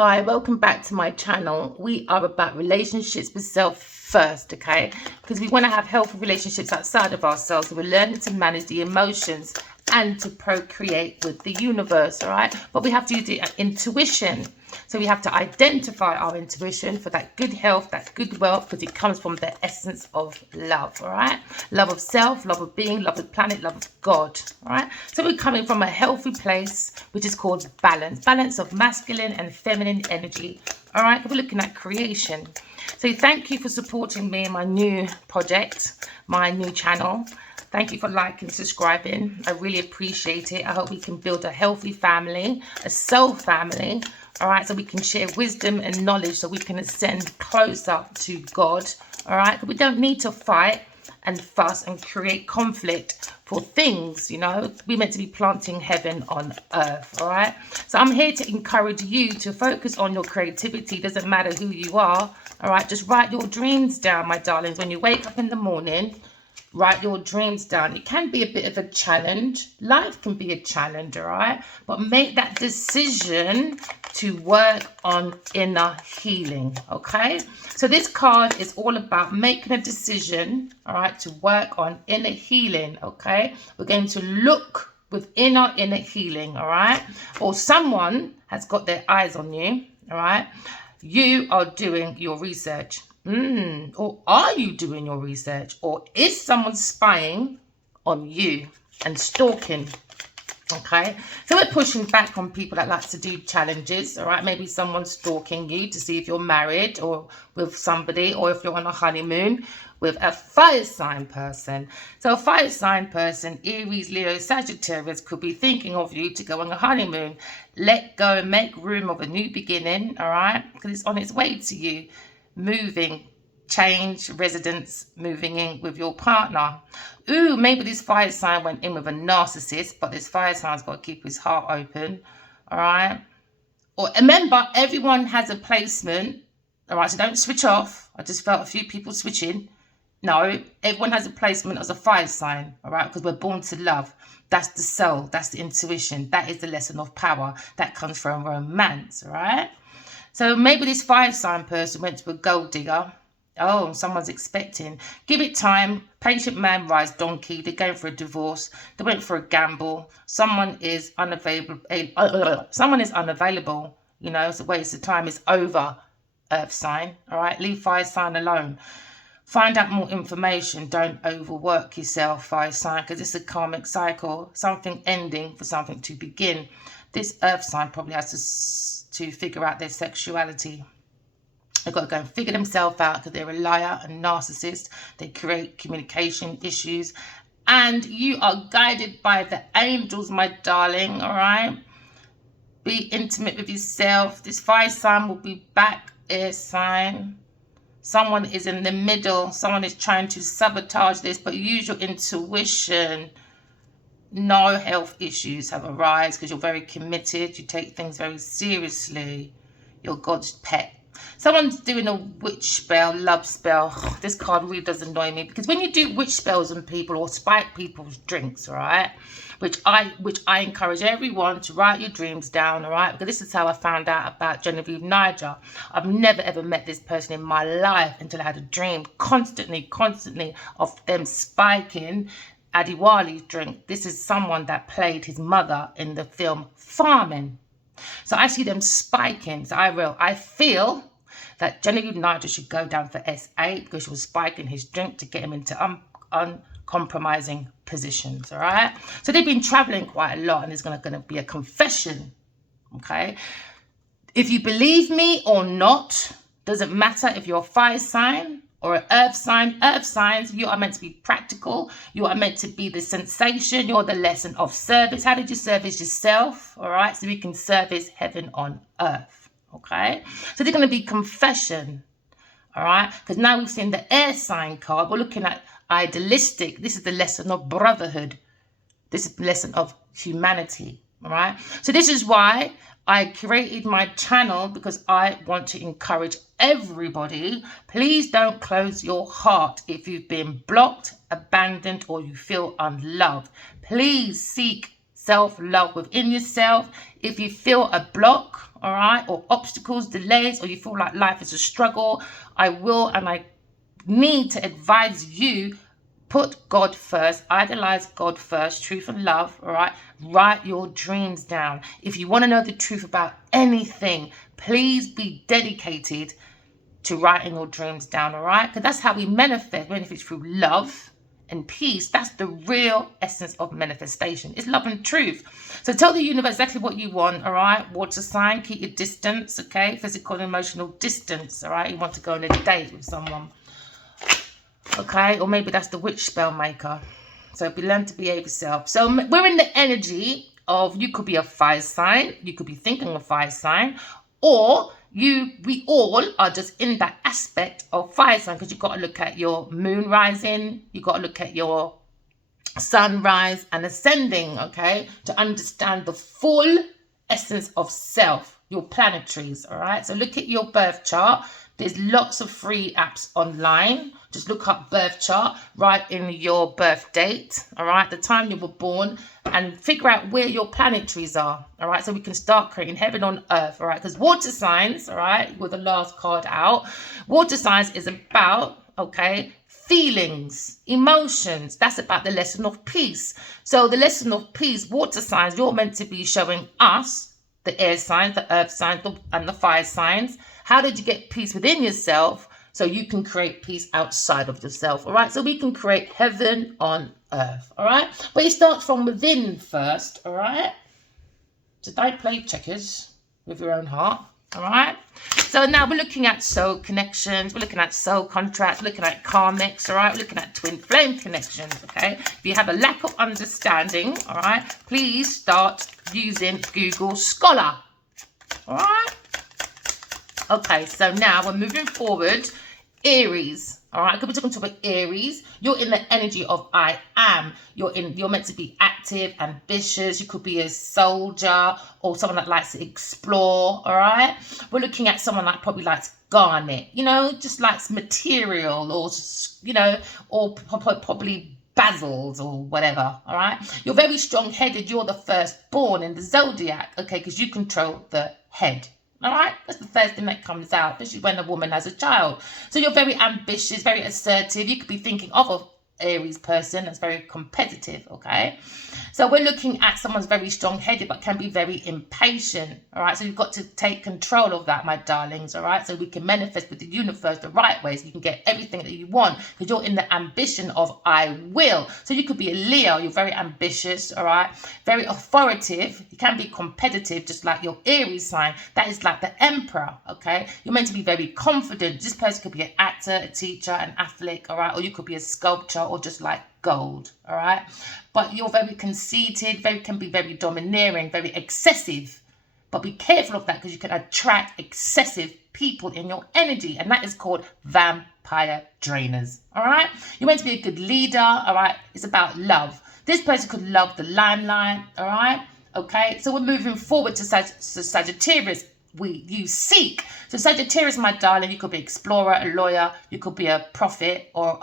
Hi, welcome back to my channel. We are about relationships with self first, okay? Because we want to have healthy relationships outside of ourselves. So we're learning to manage the emotions and to procreate with the universe, all right? But we have to use the intuition. So we have to identify our intuition for that good health, that good wealth, because it comes from the essence of love, all right? Love of self, love of being, love of the planet, love of God, all right? So we're coming from a healthy place, which is called balance. Balance of masculine and feminine energy, all right? We're looking at creation. So thank you for supporting me in my new project, my new channel. Thank you for liking, subscribing. I really appreciate it. I hope we can build a healthy family, a soul family, all right, so we can share wisdom and knowledge so we can ascend closer to God, all right? We don't need to fight and fuss and create conflict for things, you know. We're meant to be planting heaven on earth, all right? So I'm here to encourage you to focus on your creativity. Doesn't matter who you are, all right? Just write your dreams down, my darlings. When you wake up in the morning, write your dreams down. It can be a bit of a challenge. Life can be a challenge, all right? But make that decision to work on inner healing, okay? So this card is all about making a decision, all right, to work on inner healing, okay? We're going to look within our inner healing, all right? Or someone has got their eyes on you, all right? You are doing your research. Or are you doing your research? Or is someone spying on you and stalking? Okay, so we're pushing back on people that like to do challenges, all right? Maybe someone's stalking you to see if you're married or with somebody, or if you're on a honeymoon with a fire sign person. So a fire sign person, Aries, Leo, Sagittarius, could be thinking of you to go on a honeymoon. Let go and make room of a new beginning, all right? Because it's on its way to you. Moving, change, residence, moving in with your partner. Ooh, maybe this fire sign went in with a narcissist, but this fire sign's got to keep his heart open, all right? Or remember, everyone has a placement, all right? So don't switch off. I just felt a few people switching. No, everyone has a placement as a fire sign, all right? Because we're born to love. That's the soul. That's the intuition. That is the lesson of power. That comes from romance, all right? So maybe this fire sign person went to a gold digger. Oh, someone's expecting. Give it time. Patient man rides donkey. They're going for a divorce. They went for a gamble. Someone is unavailable. Someone is unavailable. You know, it's a waste of time. It's over, earth sign. All right, leave fire sign alone. Find out more information. Don't overwork yourself, fire sign, because it's a karmic cycle. Something ending for something to begin. This earth sign probably has to figure out their sexuality. They've got to go and figure themselves out because they're a liar and narcissist. They create communication issues. And you are guided by the angels, my darling, all right? Be intimate with yourself. This fire sign will be back, air sign. Someone is in the middle. Someone is trying to sabotage this, but use your intuition. No health issues have arisen because you're very committed. You take things very seriously. You're God's pet. Someone's doing a witch spell, love spell. This card really does annoy me because when you do witch spells on people or spike people's drinks, all right, which I encourage everyone to write your dreams down, all right, because this is how I found out about Genevieve Niger. I've never ever met this person in my life until I had a dream constantly of them spiking Adiwali's drink. This is someone that played his mother in the film Farming. So I see them spiking. So I feel that Genevieve Niger should go down for SA because she was spiking his drink to get him into uncompromising positions, all right? So they've been traveling quite a lot and there's going to be a confession, okay? If you believe me or not, doesn't matter if you're a fire sign or an earth sign. Earth signs, you are meant to be practical. You are meant to be the sensation. You're the lesson of service. How did you service yourself? All right, so we can service heaven on earth. Okay, so they're going to be confession. All right, because now we've seen the air sign card. We're looking at idealistic. This is the lesson of brotherhood. This is the lesson of humanity. All right, so this is why I created my channel, because I want to encourage everybody. Please don't close your heart if you've been blocked, abandoned, or you feel unloved. Please seek self-love within yourself. If you feel a block, all right, or obstacles, delays, or you feel like life is a struggle, I need to advise you, put God first, idolize God first, truth and love, all right? Write your dreams down. If you want to know the truth about anything, please be dedicated to writing your dreams down, all right? Because that's how we manifest through love and peace. That's the real essence of manifestation. It's love and truth. So tell the universe exactly what you want, all right? Water sign, keep your distance, okay? Physical and emotional distance, all right? You want to go on a date with someone, okay? Or maybe that's the witch spell maker. So learn to behave yourself. So we're in the energy of, you could be a fire sign, you could be thinking of fire sign, or we all are just in that aspect of fire sign, because you've got to look at your moon rising, you've got to look at your sunrise and ascending, okay, to understand the full essence of self, your planetaries, all right? So look at your birth chart. There's lots of free apps online. Just look up birth chart, write in your birth date, all right, the time you were born, and figure out where your planetaries are, all right, so we can start creating heaven on earth, all right, because water signs, all right, with the last card out, water signs is about, okay, feelings, emotions. That's about the lesson of peace. So the lesson of peace, water signs, you're meant to be showing us, the air signs, the earth signs, and the fire signs. How did you get peace within yourself so you can create peace outside of yourself, all right? So we can create heaven on earth, all right? But it starts from within first, all right? So don't play checkers with your own heart, all right? So now we're looking at soul connections, we're looking at soul contracts, we're looking at karmics, all right? We're looking at twin flame connections, okay? If you have a lack of understanding, all right, please start using Google Scholar, all right? Okay, so now we're moving forward. Aries, all right? We're talking about Aries. You're in the energy of I am. You're meant to be active, ambitious. You could be a soldier or someone that likes to explore, all right? We're looking at someone that probably likes garnet, you know, just likes material, or, you know, or probably basils or whatever, all right? You're very strong-headed. You're the firstborn in the zodiac, okay, because you control the head. All right, that's the first thing that comes out, especially when a woman has a child. So you're very ambitious, very assertive. You could be thinking of an Aries person that's very competitive, okay? So we're looking at someone's very strong-headed but can be very impatient, all right? So you've got to take control of that, my darlings, all right? So we can manifest with the universe the right way so you can get everything that you want, because you're in the ambition of I will. So you could be a Leo. You're very ambitious, all right? Very authoritative. You can be competitive, just like your Aries sign. That is like the emperor, okay? You're meant to be very confident. This person could be an actor, a teacher, an athlete, all right? Or you could be a sculptor, or just like gold, all right? But you're very conceited, can be very domineering, very excessive. But be careful of that, because you can attract excessive people in your energy, and that is called vampire drainers, all right? You're meant to be a good leader, all right? It's about love. This person could love the limelight, all right? Okay, so we're moving forward to Sagittarius. You seek. So Sagittarius, my darling, you could be an explorer, a lawyer, you could be a prophet, or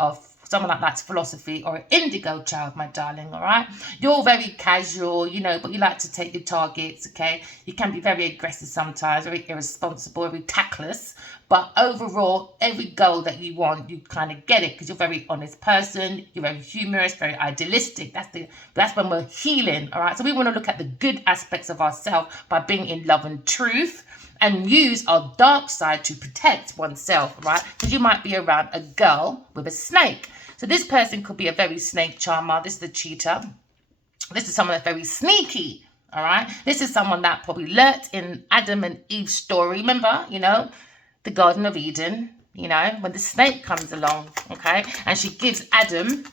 someone that likes philosophy, or an indigo child, my darling, all right? You're very casual, you know, but you like to take your targets, okay? You can be very aggressive sometimes, very irresponsible, very tactless, but overall, every goal that you want, you kind of get it, because you're a very honest person, you're very humorous, very idealistic. That's when we're healing, all right? So we want to look at the good aspects of ourselves by being in love and truth, and use our dark side to protect oneself, right? Because you might be around a girl with a snake. So this person could be a very snake charmer. This is the cheater. This is someone that's very sneaky, all right? This is someone that probably lurked in Adam and Eve's story. Remember, you know, the Garden of Eden, you know, when the snake comes along, okay? And she gives Adam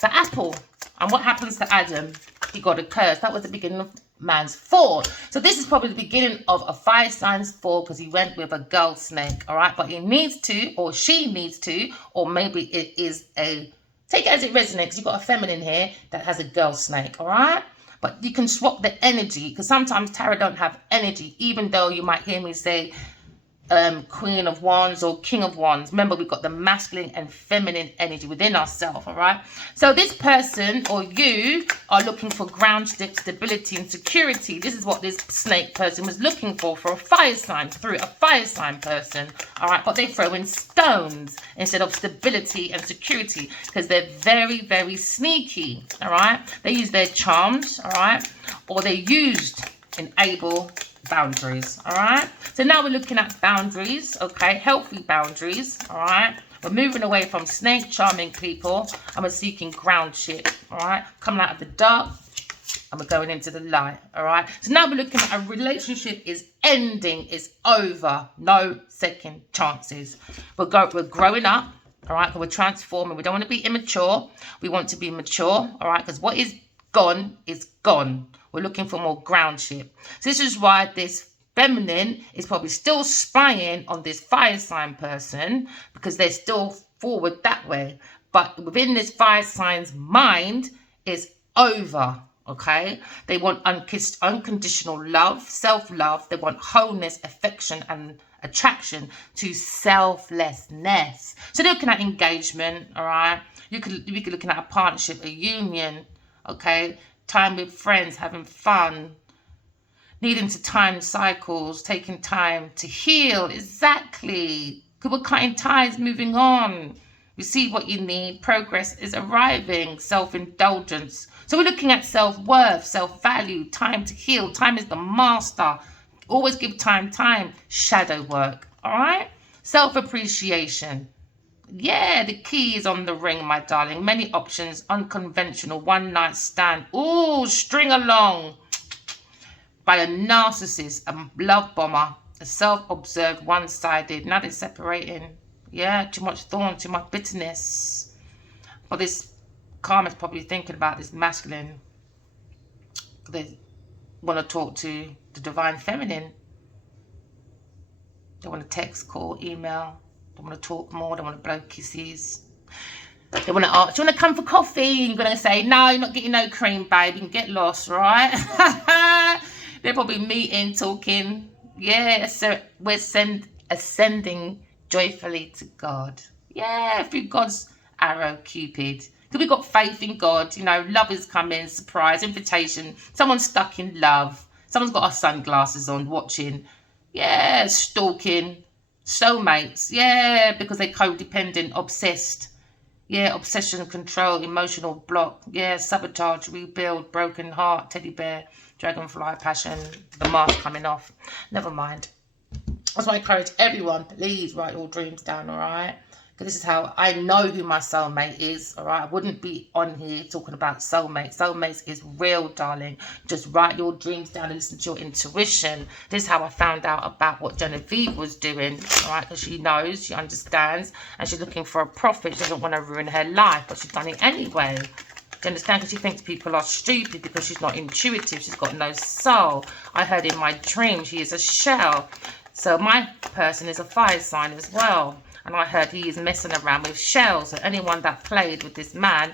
the apple. And what happens to Adam? He got a curse. That was the beginning of man's fall. So this is probably the beginning of a fire sign's fall, because he went with a girl snake, all right? But he needs to, or she needs to, or maybe it is take it as it resonates. You've got a feminine here that has a girl snake, all right? But you can swap the energy, because sometimes tarot don't have energy, even though you might hear me say Queen of Wands or King of Wands. Remember, we've got the masculine and feminine energy within ourselves, all right? So this person or you are looking for ground stability and security. This is what this snake person was looking for a fire sign, through a fire sign person, all right? But they throw in stones instead of stability and security because they're very, very sneaky, all right? They use their charms, all right? Or they're used in able boundaries, all right? So now we're looking at boundaries, okay? Healthy boundaries, all right? We're moving away from snake charming people and we're seeking groundship, all right? Coming out of the dark and we're going into the light, all right? So now we're looking at a relationship is ending, it's over, no second chances. We're growing up, all right? We're transforming. We don't want to be immature. We want to be mature, all right? Because what is gone is gone. We're looking for more groundship. So this is why this feminine is probably still spying on this fire sign person because they're still forward that way. But within this fire sign's mind is over, okay? They want unconditional love, self-love. They want wholeness, affection, and attraction to selflessness. So they're looking at engagement, all right? We could be looking at a partnership, a union, okay? Time with friends, having fun, needing to time cycles, taking time to heal. Exactly. We're cutting ties, moving on. Receive what you need. Progress is arriving. Self-indulgence. So we're looking at self-worth, self-value, time to heal. Time is the master. Always give time. Shadow work. All right? Self-appreciation. Yeah, the key is on the ring, my darling. Many options, unconventional, one night stand. Ooh, string along by a narcissist, a love bomber, a self-observed, one-sided. Now they're separating. Yeah, too much thorn, too much bitterness. But this karma's probably thinking about this masculine. They want to talk to the divine feminine. They want to text, call, email. They want to talk more. They want to blow kisses. They want to ask, do you want to come for coffee? And you're going to say, no, you're not getting no cream, babe. You can get lost, right? They're probably meeting, talking. Yeah, so we're ascending joyfully to God. Yeah, through God's arrow, Cupid. Because we've got faith in God. You know, love is coming, surprise, invitation. Someone's stuck in love. Someone's got our sunglasses on, watching. Yeah, stalking. Soulmates, yeah, because they're codependent, obsessed. Yeah, obsession, control, emotional block. Yeah, sabotage, rebuild, broken heart, teddy bear, dragonfly, passion, the mask coming off. Never mind. That's why I encourage everyone, please write your dreams down, all right? Because this is how I know who my soulmate is, all right? I wouldn't be on here talking about soulmates. Soulmates is real, darling. Just write your dreams down and listen to your intuition. This is how I found out about what Genevieve was doing, all right? Because she knows, she understands, and she's looking for a profit. She doesn't want to ruin her life, but she's done it anyway. Do you understand? Because she thinks people are stupid because she's not intuitive. She's got no soul. I heard in my dream she is a shell. So my person is a fire sign as well. And I heard he is messing around with shells. So anyone that played with this man,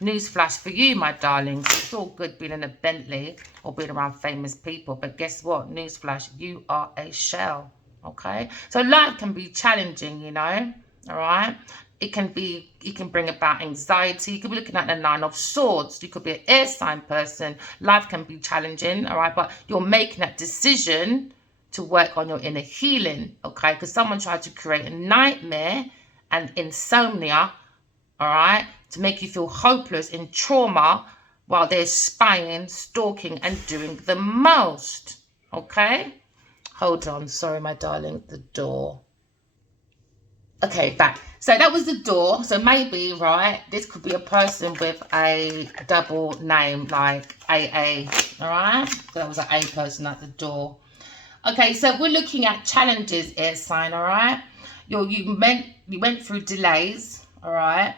newsflash for you, my darlings. It's all good being in a Bentley or being around famous people. But guess what? Newsflash, you are a shell. Okay? So life can be challenging, you know. All right? It can bring about anxiety. You could be looking at the 9 of Swords. You could be an air sign person. Life can be challenging. All right? But you're making that decision to work on your inner healing, okay? Because someone tried to create a nightmare and insomnia, all right, to make you feel hopeless in trauma while they're spying, stalking, and doing the most, okay? Hold on, sorry, my darling, the door. Okay, back. So that was the door. So maybe, right, this could be a person with a double name like AA, all right? So that was an A person at the door. Okay, so we're looking at challenges, air sign, all right? You went through delays, all right?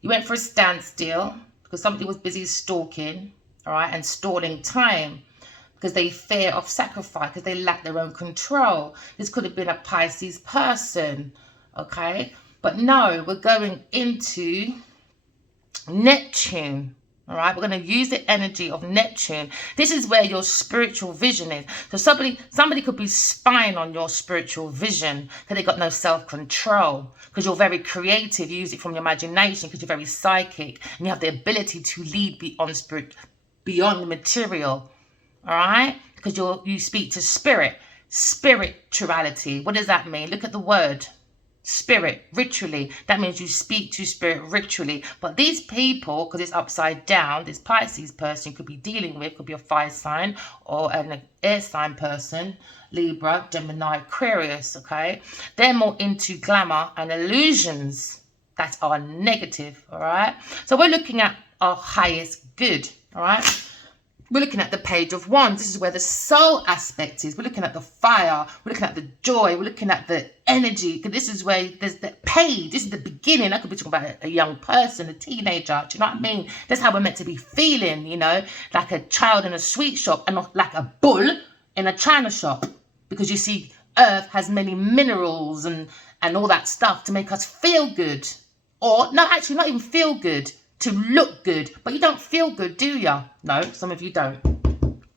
You went for a standstill because somebody was busy stalking, all right, and stalling time because they fear of sacrifice, because they lack their own control. This could have been a Pisces person, okay? But no, we're going into Neptune, All right, we're going to use the energy of Neptune. This is where your spiritual vision is. So somebody could be spying on your spiritual vision because they got no self-control, because you're very creative. You use it from your imagination because you're very psychic and you have the ability to lead beyond spirit, beyond material. All right, because you speak to spirit, spirituality. What does that mean? Look at the word. Spirit, ritually. That means you speak to spirit ritually. But these people, because it's upside down, this Pisces person could be dealing with, could be a fire sign or an air sign person, Libra, Gemini, Aquarius, okay? They're more into glamour and illusions that are negative, all right? So we're looking at our highest good, all right? We're looking at the Page of Wands. This is where the soul aspect is. We're looking at the fire. We're looking at the joy. We're looking at the energy. This is where there's the page. This is the beginning. I could be talking about a young person, a teenager. Do you know what I mean? That's how we're meant to be feeling, you know, like a child in a sweet shop and not like a bull in a china shop. Because you see, Earth has many minerals and all that stuff to make us feel good. Or, no, actually, not even feel good. To look good, but you don't feel good, do you? No, some of you don't.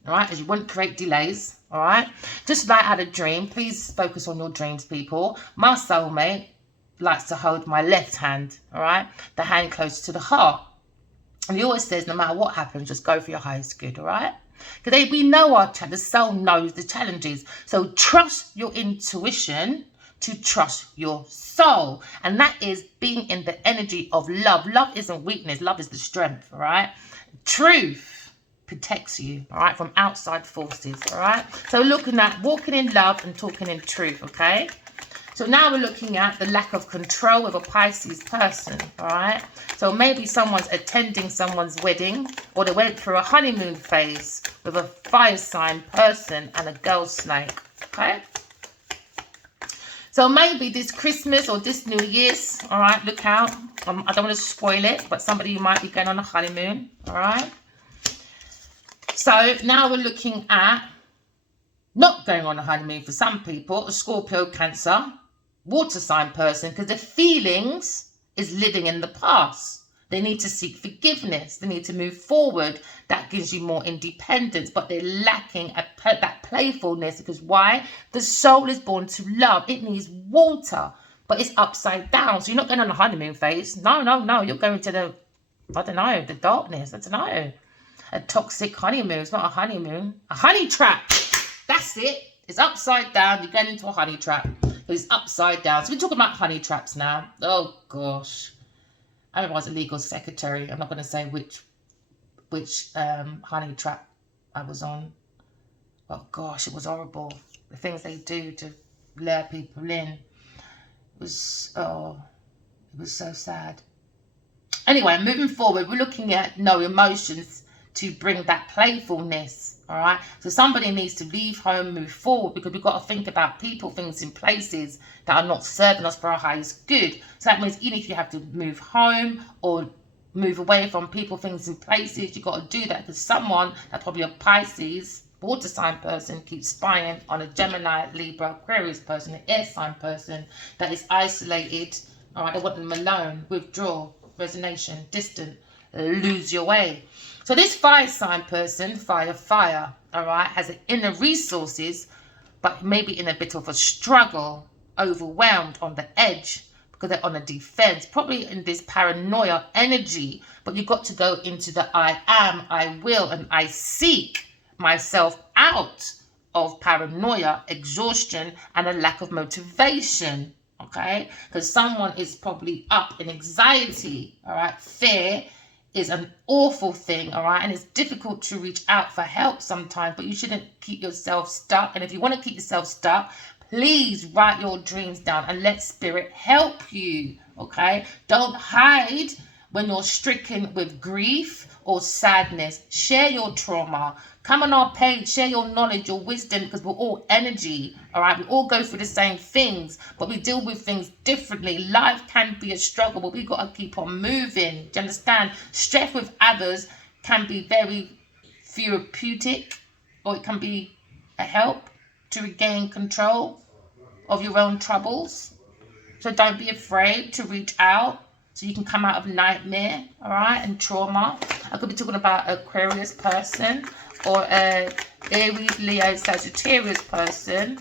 All right, as you wouldn't create delays. All right, just like I had a dream. Please focus on your dreams, people. My soulmate likes to hold my left hand. All right, the hand close to the heart, and he always says, no matter what happens, just go for your highest good. All right, because we know the soul knows the challenges. So trust your intuition to trust your soul, and that is being in the energy of love. Love isn't weakness, love is the strength. All right, truth protects you, all right, from outside forces. All right, so looking at walking in love and talking in truth. Okay, so now we're looking at the lack of control with a Pisces person. All right, so maybe someone's attending someone's wedding, or they went through a honeymoon phase with a fire sign person and a girl snake. Okay, so maybe this Christmas or this New Year's, all right, look out. I don't want to spoil it, but somebody might be going on a honeymoon, all right? So now we're looking at not going on a honeymoon for some people, a Scorpio, Cancer, water sign person, because the feelings is living in the past. They need to seek forgiveness. They need to move forward. That gives you more independence, but they're lacking that playfulness. Because why? The soul is born to love. It needs water, but it's upside down. So you're not going on a honeymoon phase. No. You're going to the, I don't know, the darkness. I don't know. A toxic honeymoon. It's not a honeymoon. A honey trap. That's it. It's upside down. You're going into a honey trap. It's upside down. So we're talking about honey traps now. Oh, gosh. I remember I was a legal secretary. I'm not going to say which honey trap I was on. Oh gosh, it was horrible. The things they do to lure people in. It was so sad. Anyway, moving forward, we're looking at no emotions to bring that playfulness. All right. So somebody needs to leave home, move forward, because we've got to think about people, things, and places that are not serving us for our highest good. So that means even if you have to move home or move away from people, things, and places, you've got to do that, because someone, that's probably a Pisces, water sign person, keeps spying on a Gemini, Libra, Aquarius person, an air sign person that is isolated. All right. They want them alone, withdraw, resignation, distant, lose your way. So this fire sign person, fire, all right, has an inner resources, but maybe in a bit of a struggle, overwhelmed, on the edge, because they're on a defense, probably in this paranoia energy. But you've got to go into the I am, I will, and I seek myself out of paranoia, exhaustion, and a lack of motivation, okay? Because someone is probably up in anxiety, all right, fear, is an awful thing, all right? And it's difficult to reach out for help sometimes, but you shouldn't keep yourself stuck. And if you want to keep yourself stuck, please write your dreams down and let spirit help you, okay? Don't hide when you're stricken with grief or sadness. Share your trauma. Come on our page, share your knowledge, your wisdom, because we're all energy, all right? We all go through the same things, but we deal with things differently. Life can be a struggle, but we've got to keep on moving. Do you understand? Stress with others can be very therapeutic, or it can be a help to regain control of your own troubles. So don't be afraid to reach out. So you can come out of nightmare, all right, and trauma. I could be talking about an Aquarius person or a Aries, Leo, Sagittarius person.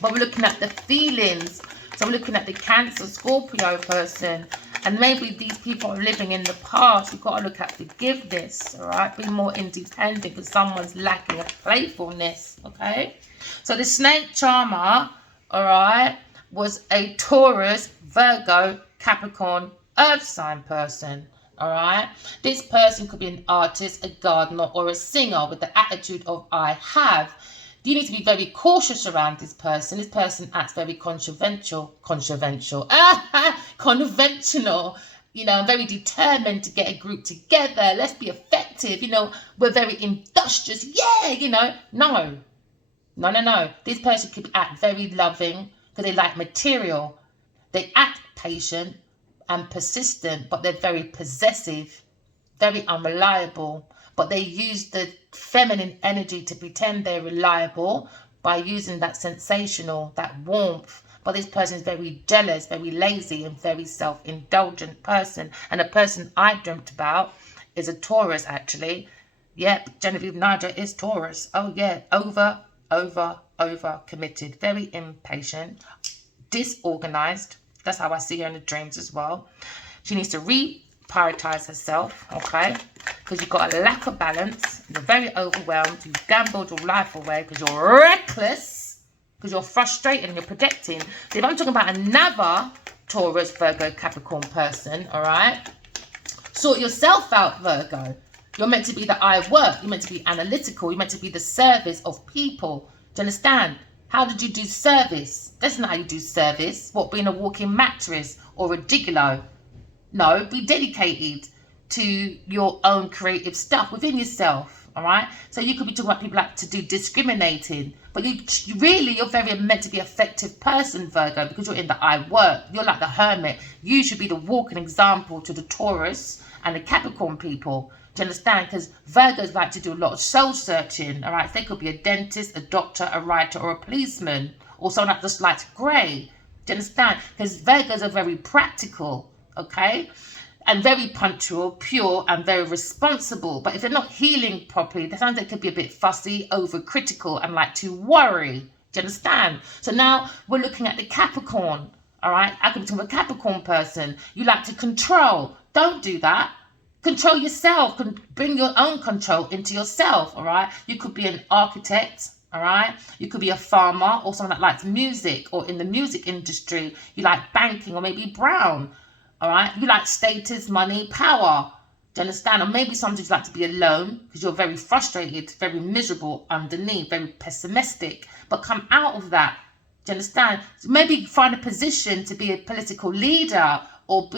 But we're looking at the feelings. So we're looking at the Cancer, Scorpio person. And maybe these people are living in the past. You've got to look at forgiveness, all right? Be more independent because someone's lacking of playfulness, okay? So the snake charmer, all right, was a Taurus, Virgo, Capricorn, Earth sign person, all right? This person could be an artist, a gardener, or a singer with the attitude of I have. You need to be very cautious around this person. This person acts very conventional, you know, very determined to get a group together. Let's be effective. You know, we're very industrious. Yeah, you know, no. This person could act very loving because they like material. They act patient and persistent, but they're very possessive, very unreliable. But they use the feminine energy to pretend they're reliable by using that sensational, that warmth. But this person is very jealous, very lazy, and very self-indulgent person. And the person I dreamt about is a Taurus, actually. Yep, Genevieve Naja is Taurus. Oh, yeah, over committed, very impatient, disorganized. That's how I see her in the dreams as well. She needs to prioritize herself, okay? Because you've got a lack of balance, you're very overwhelmed, you've gambled your life away because you're reckless, because you're frustrated and you're projecting. So if I'm talking about another Taurus, Virgo, Capricorn person, all right, sort yourself out, Virgo. You're meant to be the I work, you're meant to be analytical, you're meant to be the service of people. Do you understand? How did you do service? That's not how you do service. What, being a walking mattress or a gigolo? No, be dedicated to your own creative stuff within yourself, all right? So you could be talking about people like to do discriminating, but you're very meant to be an effective person, Virgo, because you're in the I work. You're like the hermit. You should be the walking example to the Taurus and the Capricorn people. Do you understand? Because Virgos like to do a lot of soul searching, all right? They could be a dentist, a doctor, a writer, or a policeman, or someone that just likes grey. Do you understand? Because Virgos are very practical, okay? And very punctual, pure, and very responsible. But if they're not healing properly, sometimes they could be a bit fussy, overcritical, and like to worry. Do you understand? So now we're looking at the Capricorn, all right? I could be talking about a Capricorn person. You like to control. Don't do that. Control yourself. Bring your own control into yourself, all right? You could be an architect, all right? You could be a farmer or someone that likes music or in the music industry. You like banking or maybe brown, all right? You like status, money, power. Do you understand? Or maybe sometimes you like to be alone because you're very frustrated, very miserable underneath, very pessimistic. But come out of that. Do you understand? So maybe find a position to be a political leader or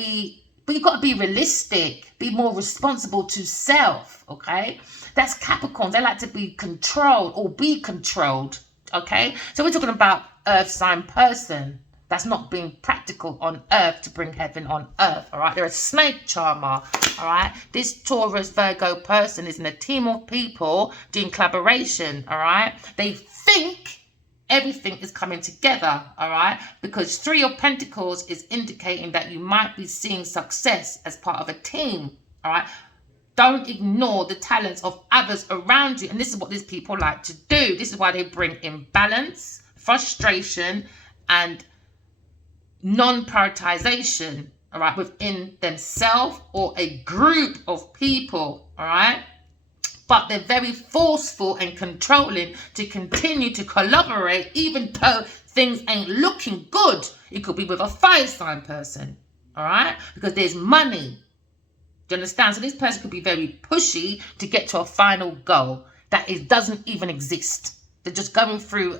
but you've got to be realistic, be more responsible to self, okay? That's Capricorns. They like to be controlled or be controlled, okay? So we're talking about earth sign person. That's not being practical on earth to bring heaven on earth, all right? They're a snake charmer, all right? This Taurus Virgo person is in a team of people doing collaboration, all right? They think everything is coming together, all right? Because 3 of Pentacles is indicating that you might be seeing success as part of a team, all right? Don't ignore the talents of others around you. And this is what these people like to do. This is why they bring imbalance, frustration, and non-prioritization, all right, within themselves or a group of people, all right? But they're very forceful and controlling to continue to collaborate even though things ain't looking good. It could be with a fire sign person, all right? Because there's money. Do you understand? So this person could be very pushy to get to a final goal that doesn't even exist. They're just going through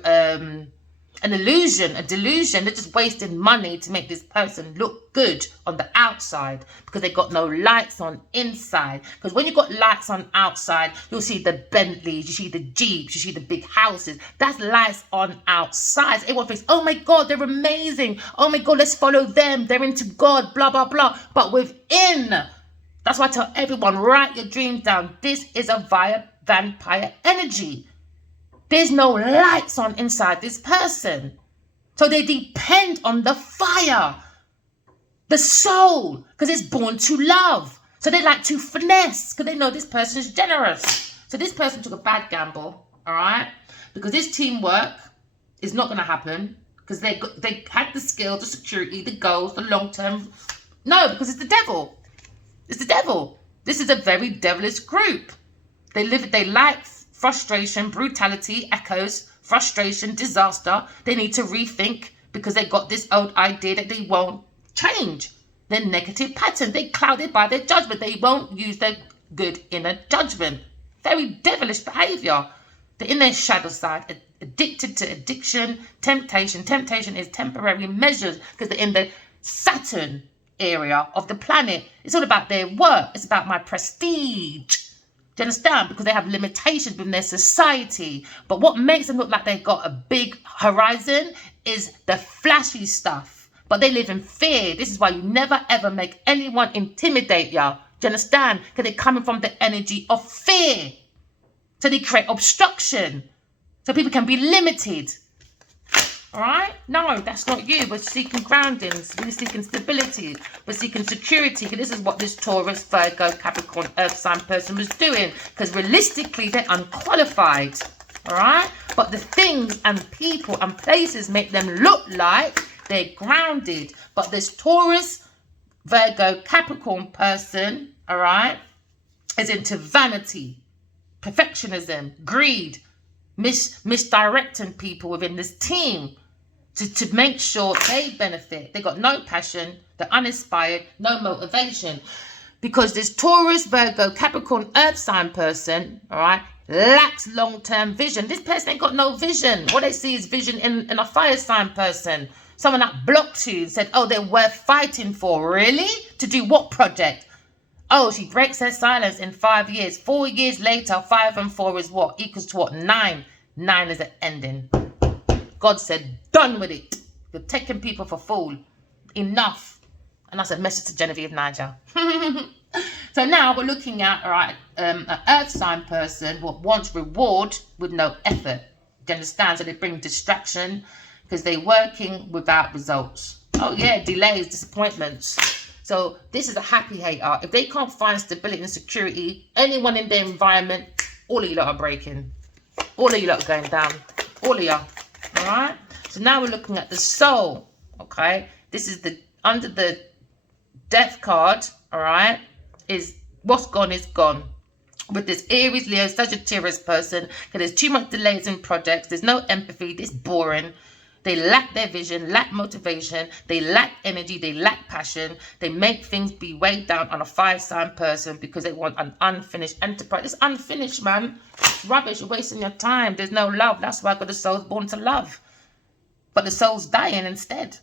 an illusion, a delusion. They're just wasting money to make this person look good on the outside because they've got no lights on inside. Because when you've got lights on outside, you'll see the Bentleys, you see the Jeeps, you see the big houses. That's lights on outside. So everyone thinks, oh my God, they're amazing. Oh my God, let's follow them. They're into God, blah, blah, blah. But within, that's why I tell everyone, write your dreams down. This is a vampire energy. There's no lights on inside this person. So they depend on the fire. The soul, because it's born to love. So they like to finesse, because they know this person is generous. So this person took a bad gamble, all right? Because this teamwork is not going to happen, because they had the skill, the security, the goals, the long-term. No, because it's the devil. It's the devil. This is a very devilish group. They like frustration, brutality, echoes, frustration, disaster. They need to rethink, because they got this old idea that they won't change. Their negative pattern. They're clouded by their judgment. They won't use their good inner judgment. Very devilish behavior. They're in their shadow side, addicted to addiction, temptation. Temptation is temporary measures, because they're in the Saturn area of the planet. It's all about their work. It's about my prestige. Do you understand? Because they have limitations within their society. But what makes them look like they've got a big horizon is the flashy stuff. But they live in fear. This is why you never ever make anyone intimidate you. Do you understand? Because they're coming from the energy of fear. So they create obstruction. So people can be limited. All right? No, that's not you. We're seeking groundings. We're seeking stability. We're seeking security. This is what this Taurus, Virgo, Capricorn, Earth sign person was doing. Because realistically, they're unqualified. All right? But the things and people and places make them look like they're grounded. But this Taurus, Virgo, Capricorn person, all right, is into vanity, perfectionism, greed, misdirecting people within this team to make sure they benefit. They got no passion, they're uninspired, no motivation. Because this Taurus, Virgo, Capricorn, Earth sign person, all right, lacks long-term vision. This person ain't got no vision. What they see is vision in a fire sign person. Someone that blocked you and said, oh, they're worth fighting for. Really? To do what project? Oh, she breaks her silence in 5 years. 4 years later, 5 and 4 is what? Equals to what? 9. 9 is an ending. God said, done with it. You're taking people for fool. Enough. And that's a message to Genevieve Niger. So now we're looking at, all right, an earth sign person who wants reward with no effort. Do you understand? So they bring distraction because they're working without results. Oh yeah, delays, disappointments. So this is a happy hater. If they can't find stability and security, anyone in their environment, all of you lot are breaking. All of you lot are going down. All of you. All right? So now we're looking at the soul. Okay? This is the under the death card. All right? Is what's gone is gone. With this Aries, Leo, Sagittarius person, because there's too much delays in projects. There's no empathy. This boring. They lack their vision, lack motivation, they lack energy, they lack passion. They make things be weighed down on a 5-sign person because they want an unfinished enterprise. It's unfinished, man. It's rubbish. You're wasting your time. There's no love. That's why the soul's born to love. But the soul's dying instead.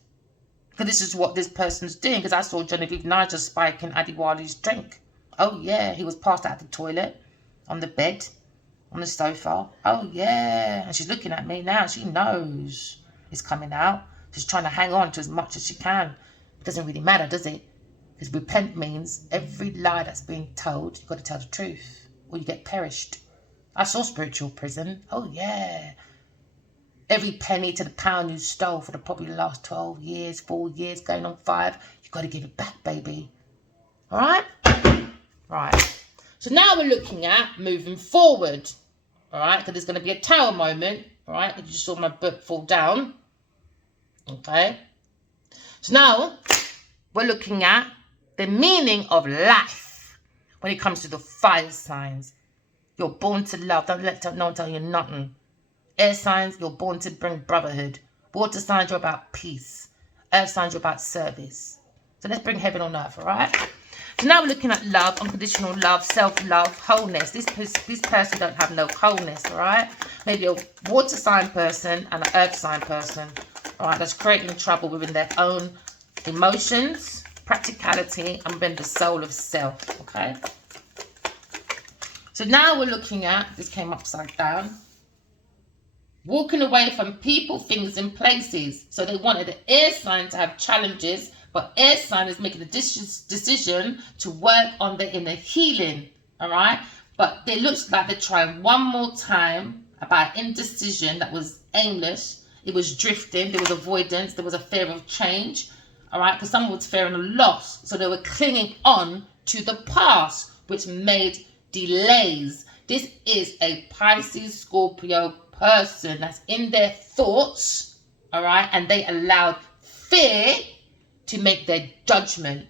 Because this is what this person's doing. Because I saw Genevieve Niger spiking Adiwali's drink. Oh, yeah. He was passed out the toilet, on the bed, on the sofa. Oh, yeah. And she's looking at me now. She knows. Is coming out. She's trying to hang on to as much as she can. It doesn't really matter, does it? Because repent means every lie that's being told, you've got to tell the truth or you get perished. I saw spiritual prison. Oh, yeah. Every penny to the pound you stole for probably the last 12 years, 4 years, going on 5, you've got to give it back, baby. All right? Right. So now we're looking at moving forward. All right? Because there's going to be a tower moment. All right? You just saw my book fall down. Okay, so now we're looking at the meaning of life when it comes to the fire signs. You're born to love. Don't let no one tell you nothing. Air signs, you're born to bring brotherhood. Water signs, you're about peace. Earth signs, you're about service. So let's bring heaven on earth, all right? So now we're looking at love, unconditional love, self-love, wholeness. This person don't have no wholeness, all right? Maybe a water sign person and an earth sign person. All right, that's creating trouble within their own emotions, practicality, and within the soul of self, okay? So now we're looking at, this came upside down, walking away from people, things, and places. So they wanted the air sign to have challenges, but air sign is making a decision to work on the inner healing, all right? But it looks like they're trying one more time about indecision that was aimless. It was drifting, there was avoidance, there was a fear of change. all right? Because someone was fearing a loss. So they were clinging on to the past, which made delays. This is a Pisces Scorpio person that's in their thoughts, all right? And they allowed fear to make their judgment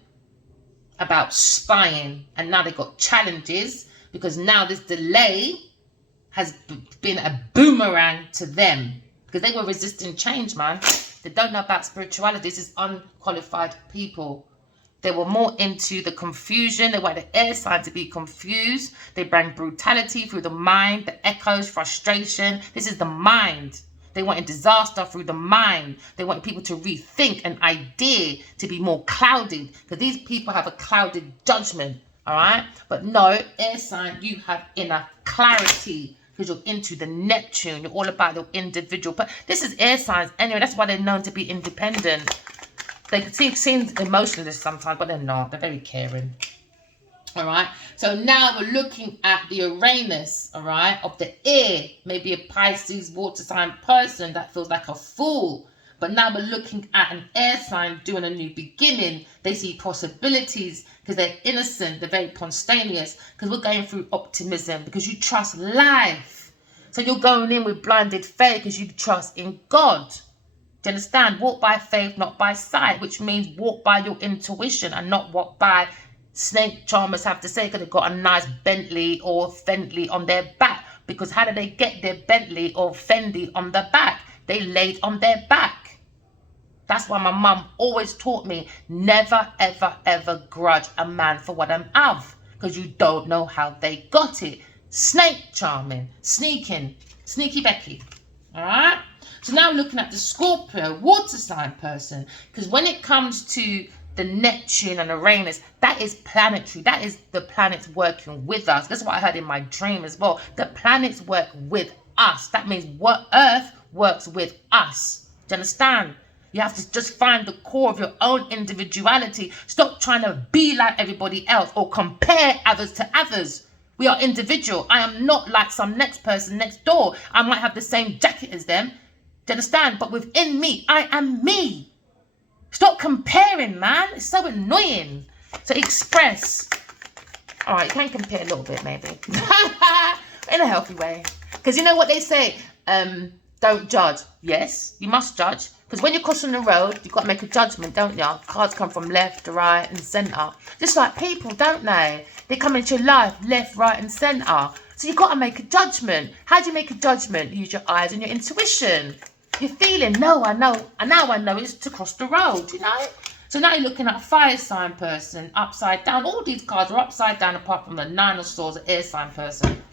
about spying. And now they got challenges because now this delay has been a boomerang to them because they were resisting change, man. They don't know about spirituality. This is unqualified people. They were more into the confusion. They wanted the air sign to be confused. They bring brutality through the mind, the echoes, frustration. This is the mind. They wanted disaster through the mind. They wanted people to rethink an idea to be more clouded because these people have a clouded judgment, all right? But no, air sign, you have inner clarity because you're into the Neptune. You're all about the individual. But this is air signs anyway. That's why they're known to be independent. They seem emotionless sometimes, but they're not. They're very caring. All right. So now we're looking at the Uranus, all right, of the air. Maybe a Pisces water sign person that feels like a fool. But now we're looking at an air sign doing a new beginning. They see possibilities because they're innocent. They're very spontaneous because we're going through optimism because you trust life. So you're going in with blinded faith because you trust in God. Do you understand? Walk by faith, not by sight, which means walk by your intuition and not what by snake charmers have to say because they've got a nice Bentley or Fentley on their back. Because how did they get their Bentley or Fendi on the back? They laid on their back. That's why my mum always taught me never, ever, ever grudge a man for what I'm of. Because you don't know how they got it. Snake charming, sneaking, sneaky Becky. All right? So now we're looking at the Scorpio water sign person. Because when it comes to the Neptune and Uranus, that is planetary. That is the planets working with us. That's what I heard in my dream as well. The planets work with us. That means what Earth works with us. Do you understand? You have to just find the core of your own individuality. Stop trying to be like everybody else or compare others to others. We are individual. I am not like some next person next door. I might have the same jacket as them. Do you understand? But within me, I am me. Stop comparing, man. It's so annoying. So express. All right, you can compare a little bit, maybe. In a healthy way. Because you know what they say? Don't judge. Yes, you must judge. Because when you're crossing the road, you've got to make a judgment, don't you? Cards come from left, right, and centre. Just like people, don't they? They come into your life, left, right, and centre. So you've got to make a judgment. How do you make a judgment? Use your eyes and your intuition. You're feeling, no, I know. And now I know it's to cross the road, you know? So now you're looking at a fire sign person, upside down. All these cards are upside down apart from the Nine of Swords, an air sign person.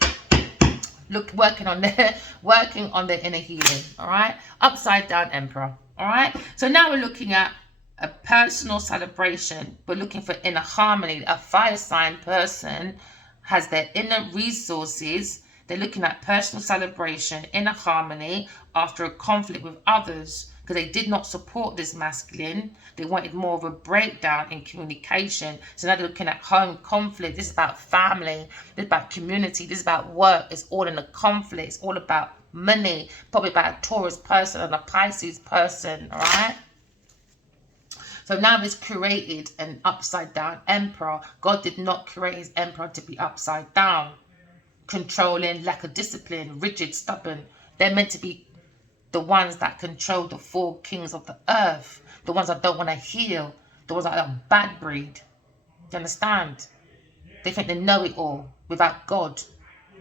Look, working on their inner healing, all right? Upside down Emperor, all right? So now we're looking at a personal celebration. We're looking for inner harmony. A fire sign person has their inner resources. They're looking at personal celebration, inner harmony after a conflict with others because they did not support this masculine. They wanted more of a breakdown in communication. So now they're looking at home conflict. This is about family. This is about community. This is about work. It's all in a conflict. It's all about money. Probably about a Taurus person and a Pisces person, all right? So now he's created an upside down emperor. God did not create his emperor to be upside down. Controlling, lack of discipline, rigid, stubborn. They're meant to be the ones that control the four kings of the earth. The ones that don't want to heal. The ones that are bad breed. Do you understand? They think they know it all without God.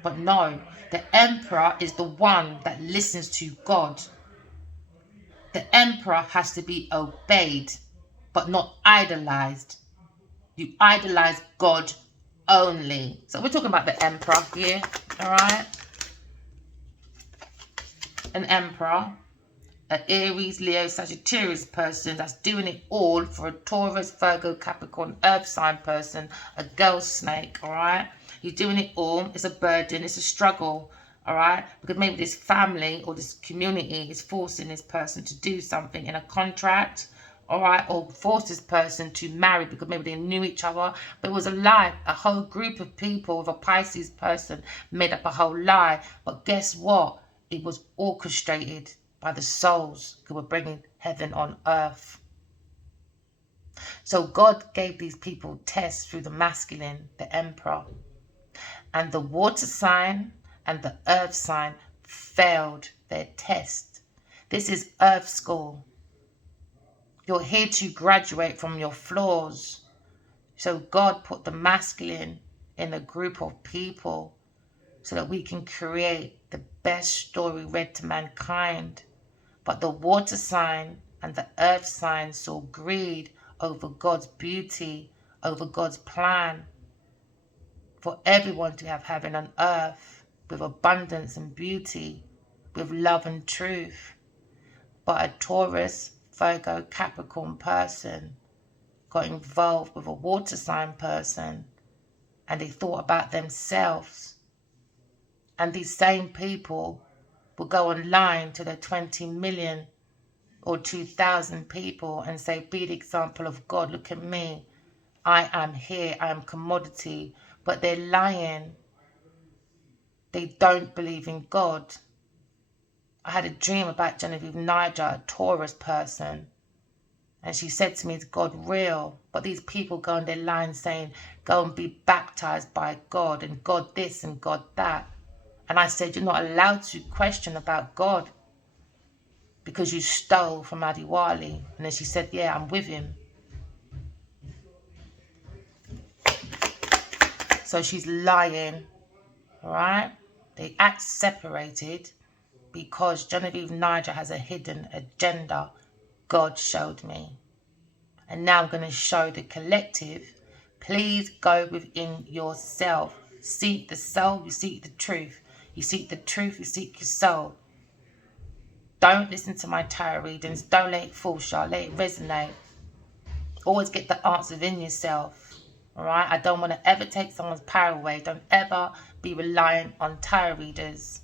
But no, the emperor is the one that listens to God. The emperor has to be obeyed, but not idolized. You idolize God only. So we're talking about the emperor here, all right? An emperor, an Aries, Leo, Sagittarius person that's doing it all for a Taurus, Virgo, Capricorn, Earth sign person, a girl snake, all right? You're doing it all. It's a burden. It's a struggle, all right? Because maybe this family or this community is forcing this person to do something in a contract, all right? Or force this person to marry because maybe they knew each other. But it was a lie. A whole group of people with a Pisces person made up a whole lie. But guess what? It was orchestrated by the souls who were bringing heaven on earth. So God gave these people tests through the masculine, the emperor. And the water sign and the earth sign failed their test. This is earth school. You're here to graduate from your flaws. So God put the masculine in a group of people so that we can create the best story read to mankind. But the water sign and the earth sign saw greed over God's beauty, over God's plan for everyone to have heaven on earth with abundance and beauty, with love and truth. But a Taurus, Virgo, Capricorn person got involved with a water sign person and they thought about themselves. And these same people will go online to the 20 million or 2,000 people and say, be the example of God, look at me. I am here, I am commodity. But they're lying. They don't believe in God. I had a dream about Genevieve Niger, a Taurus person. And she said to me, is God real? But these people go on their line saying, go and be baptized by God and God this and God that. And I said, you're not allowed to question about God because you stole from Adiwali. And then she said, yeah, I'm with him. So she's lying, all right? They act separated because Genevieve Niger has a hidden agenda. God showed me. And now I'm going to show the collective. Please go within yourself. Seek the soul, you seek the truth. You seek the truth, you seek your soul. Don't listen to my tarot readings. Don't let it fall short. Let it resonate. Always get the answer within yourself. Alright? I don't want to ever take someone's power away. Don't ever be reliant on tarot readers.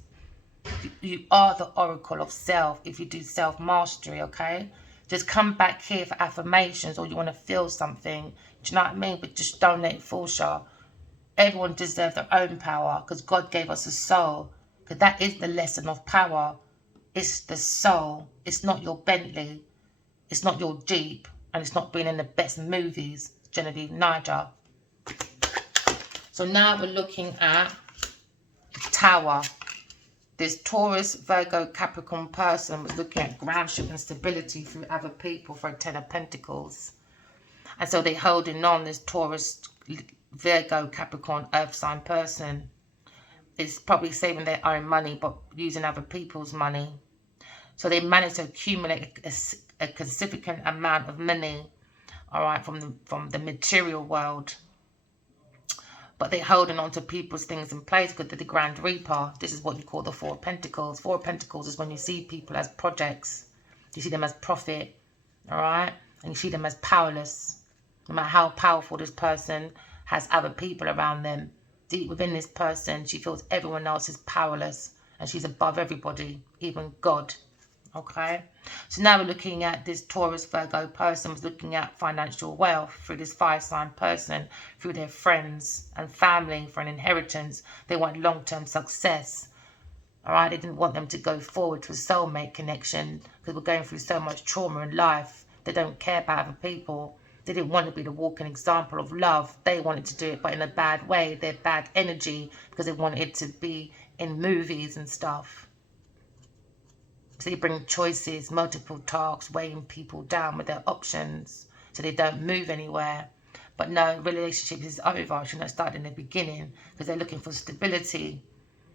You are the oracle of self if you do self-mastery, okay? Just come back here for affirmations or you want to feel something. Do you know what I mean? But just don't let it fall short. Everyone deserves their own power because God gave us a soul. Because that is the lesson of power. It's the soul. It's not your Bentley. It's not your Jeep. And it's not being in the best movies. Genevieve Niger. So now we're looking at Tower. This Taurus, Virgo, Capricorn person was looking at groundship and stability through other people for a 10 of Pentacles. And so they're holding on, this Taurus, Virgo, Capricorn, Earth sign person is probably saving their own money but using other people's money. So they managed to accumulate a significant amount of money, all right, from the material world. But they're holding on to people's things in place because they're the Grand Reaper. This is what you call the Four of Pentacles. Four of Pentacles is when you see people as projects. You see them as profit, all right? And you see them as powerless. No matter how powerful this person has other people around them, deep within this person, she feels everyone else is powerless. And she's above everybody, even God. Okay, so now we're looking at this Taurus Virgo person was looking at financial wealth through this fire sign person, through their friends and family for an inheritance. They want long-term success. All right, they didn't want them to go forward to a soulmate connection because we're going through so much trauma in life. They don't care about other people. They didn't want to be the walking example of love. They wanted to do it, but in a bad way. They're bad energy because they wanted it to be in movies and stuff. So they bring choices, multiple tasks, weighing people down with their options so they don't move anywhere. But no, relationship is over. It should not start in the beginning because they're looking for stability.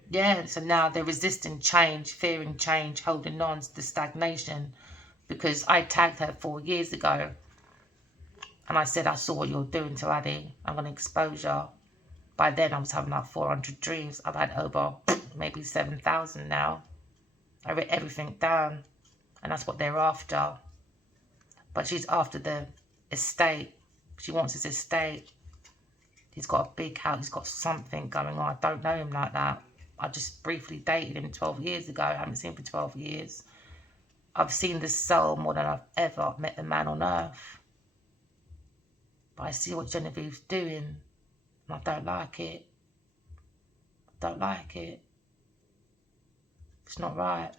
Yeah, so now they're resisting change, fearing change, holding on to the stagnation. Because I tagged her 4 years ago and I said, I saw what you're doing to Addie. I'm going to expose you. By then I was having like 400 dreams. I've had over maybe 7,000 now. I wrote everything down, and that's what they're after. But she's after the estate. She wants his estate. He's got a big house. He's got something going on. I don't know him like that. I just briefly dated him 12 years ago. I haven't seen him for 12 years. I've seen the soul more than I've ever met the man on earth. But I see what Genevieve's doing, and I don't like it. I don't like it. It's not right.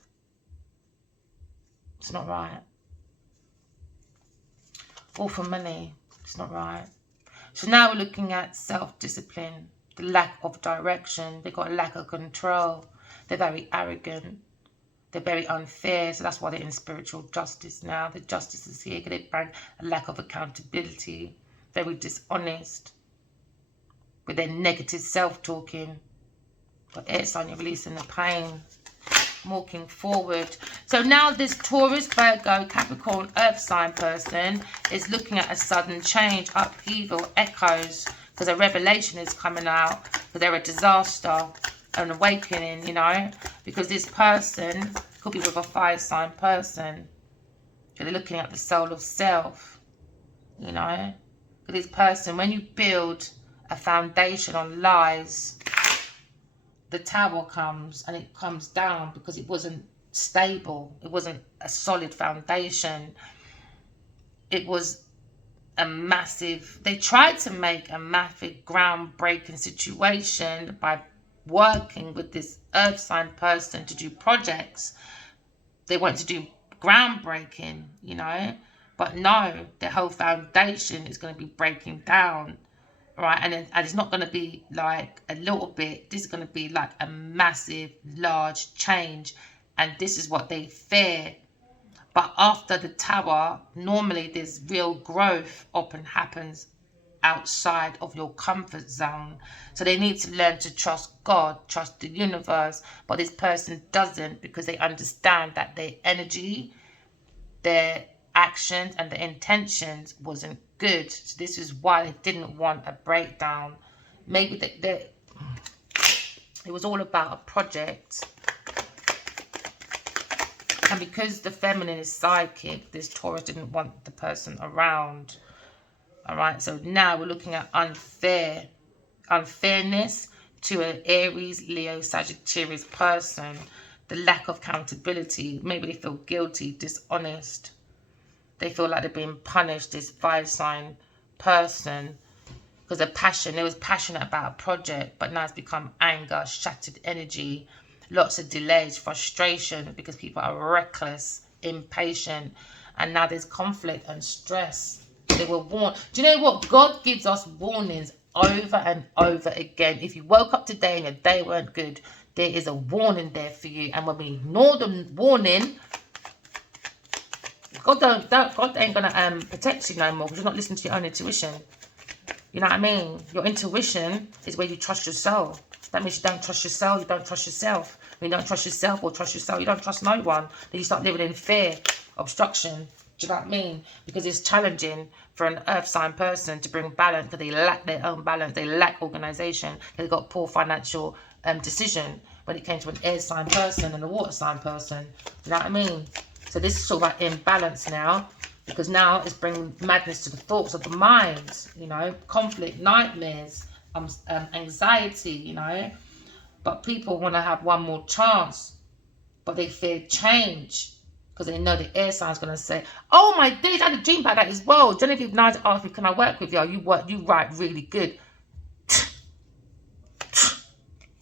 It's not right. All for money. It's not right. So now we're looking at self-discipline, the lack of direction. They've got a lack of control. They're very arrogant. They're very unfair. So that's why they're in spiritual justice now. The justice is here because they bring a lack of accountability. Very dishonest. With their negative self-talking. But air sign, you're releasing the pain. Walking forward. So now this Taurus, Virgo, Capricorn, Earth sign person is looking at a sudden change, upheaval, echoes, because a revelation is coming out, because they're a disaster, an awakening, you know, because this person could be with a fire sign person. They're looking at the soul of self, you know, because this person, when you build a foundation on lies, the tower comes and it comes down because it wasn't stable. It wasn't a solid foundation. It was a massive, they tried to make a massive groundbreaking situation by working with this earth sign person to do projects. They want to do groundbreaking, you know, but no, their whole foundation is going to be breaking down. Right, and it's not going to be like a little bit. This is going to be like a massive, large change. And this is what they fear. But after the tower, normally there's real growth often happens outside of your comfort zone. So they need to learn to trust God, trust the universe. But this person doesn't, because they understand that their energy, their actions and the intentions wasn't good. So this is why they didn't want a breakdown. Maybe it was all about a project. And because the feminine is psychic, this Taurus didn't want the person around. All right, so now we're looking at unfairness to an Aries, Leo, Sagittarius person. The lack of accountability. Maybe they feel guilty, dishonest. They feel like they're being punished, this fire sign person, because of passion. They was passionate about a project, but now it's become anger, shattered energy, lots of delays, frustration, because people are reckless, impatient, and now there's conflict and stress. They were warned. Do you know what? God gives us warnings over and over again. If you woke up today and your day weren't good, there is a warning there for you. And when we ignore the warning, God ain't gonna protect you no more, because you're not listening to your own intuition. You know what I mean? Your intuition is where you trust your soul. That means you don't trust your soul, you don't trust yourself. When you don't trust yourself or trust your soul, you don't trust no one. Then you start living in fear, obstruction. Do you know what I mean? Because it's challenging for an earth sign person to bring balance, because they lack their own balance, they lack organization, they've got poor financial decision when it came to an air sign person and a water sign person. You know what I mean? So this is sort of like imbalance now, because now it's bringing madness to the thoughts of the mind, you know, conflict, nightmares, anxiety, you know. But people want to have one more chance, but they fear change, because they know the air sign is going to say, oh my days, I had a dream about that as well. Genevieve Knight asked me, can I work with you? You write really good.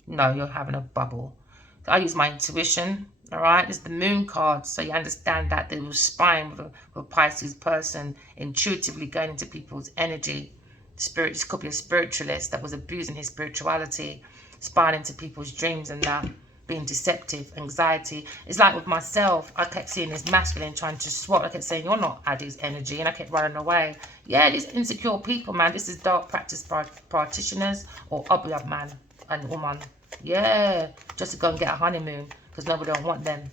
No, you're having a bubble. So I use my intuition. All right, it's the moon card, so you understand that they were spying with a Pisces person, intuitively going into people's energy. Spirit, this could be a spiritualist that was abusing his spirituality, spying into people's dreams and that, being deceptive, anxiety. It's like with myself, I kept seeing this masculine trying to swap. I kept saying, you're not Addie's energy, and I kept running away. Yeah, these insecure people, man. This is dark practice practitioners or Obeah man and woman. Yeah, just to go and get a honeymoon, because nobody don't want them.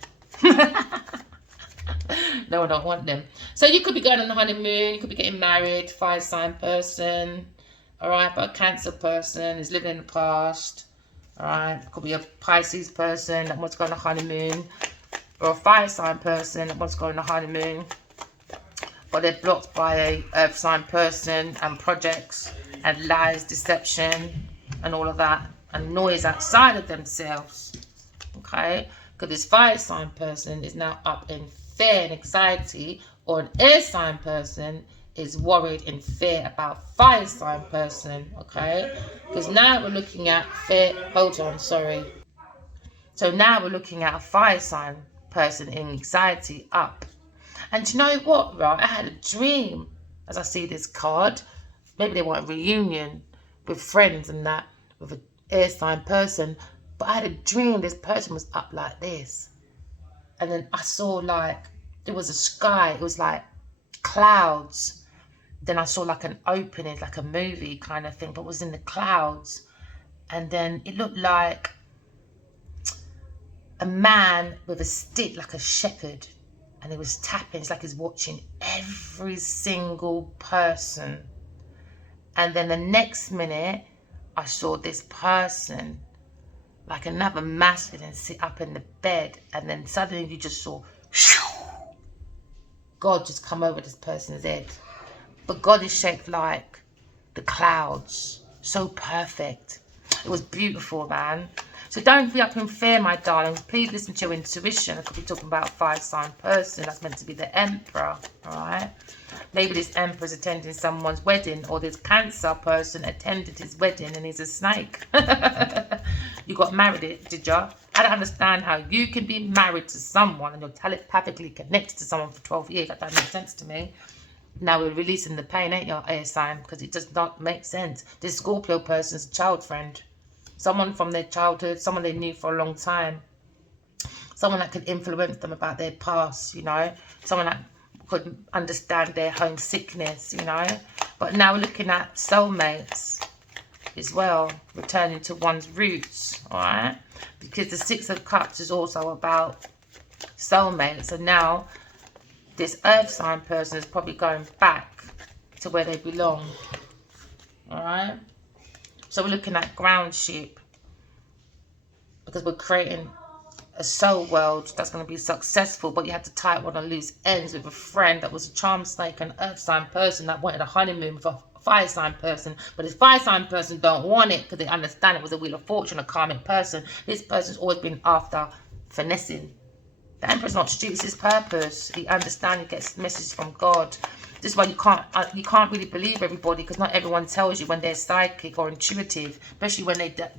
No one don't want them. So you could be going on the honeymoon, you could be getting married, fire sign person, all right, but a Cancer person is living in the past, all right, could be a Pisces person that wants to go on a honeymoon, or a fire sign person that wants to go on a honeymoon, but they're blocked by a earth sign person and projects and lies, deception, and all of that, and noise outside of themselves. Okay, because this fire sign person is now up in fear and anxiety, or an air sign person is worried in fear about fire sign person. Okay, because now we're looking at fear. Hold on, sorry. So now we're looking at a fire sign person in anxiety up. And you know what, right? I had a dream as I see this card. Maybe they want a reunion with friends and that, with an air sign person. But I had a dream this person was up like this. And then I saw like, it was a sky. It was like clouds. Then I saw like an opening, like a movie kind of thing, but it was in the clouds. And then it looked like a man with a stick, like a shepherd. And he was tapping. It's like he's watching every single person. And then the next minute, I saw this person, like another masculine, sit up in the bed. And then suddenly you just saw God just come over this person's head. But God is shaped like the clouds. So perfect. It was beautiful, man. So don't be up in fear, my darlings. Please listen to your intuition. I could be talking about a 5-sign person. That's meant to be the Emperor, all right? Maybe this Emperor is attending someone's wedding, or this Cancer person attended his wedding and he's a snake. You got married, did you? I don't understand how you can be married to someone and you're telepathically connected to someone for 12 years. That doesn't make sense to me. Now we're releasing the pain, ain't you, air sign? Because it does not make sense. This Scorpio person's a child friend. Someone from their childhood, someone they knew for a long time. Someone that could influence them about their past, you know. Someone that could understand their homesickness, you know. But now we're looking at soulmates as well, returning to one's roots, all right? Because the 6 of Cups is also about soulmates. So now this earth sign person is probably going back to where they belong, all right? So we're looking at groundship, because we're creating a soul world that's going to be successful, but you had to tie up on loose ends with a friend that was a charm snake, an earth sign person that wanted a honeymoon with a fire sign person. But this fire sign person don't want it because they understand it was a wheel of fortune, a karmic person. This person's always been after finessing. The Emperor's not stupid, it's his purpose. He understands, he gets messages from God. This is why you can't really believe everybody, because not everyone tells you when they're psychic or intuitive, especially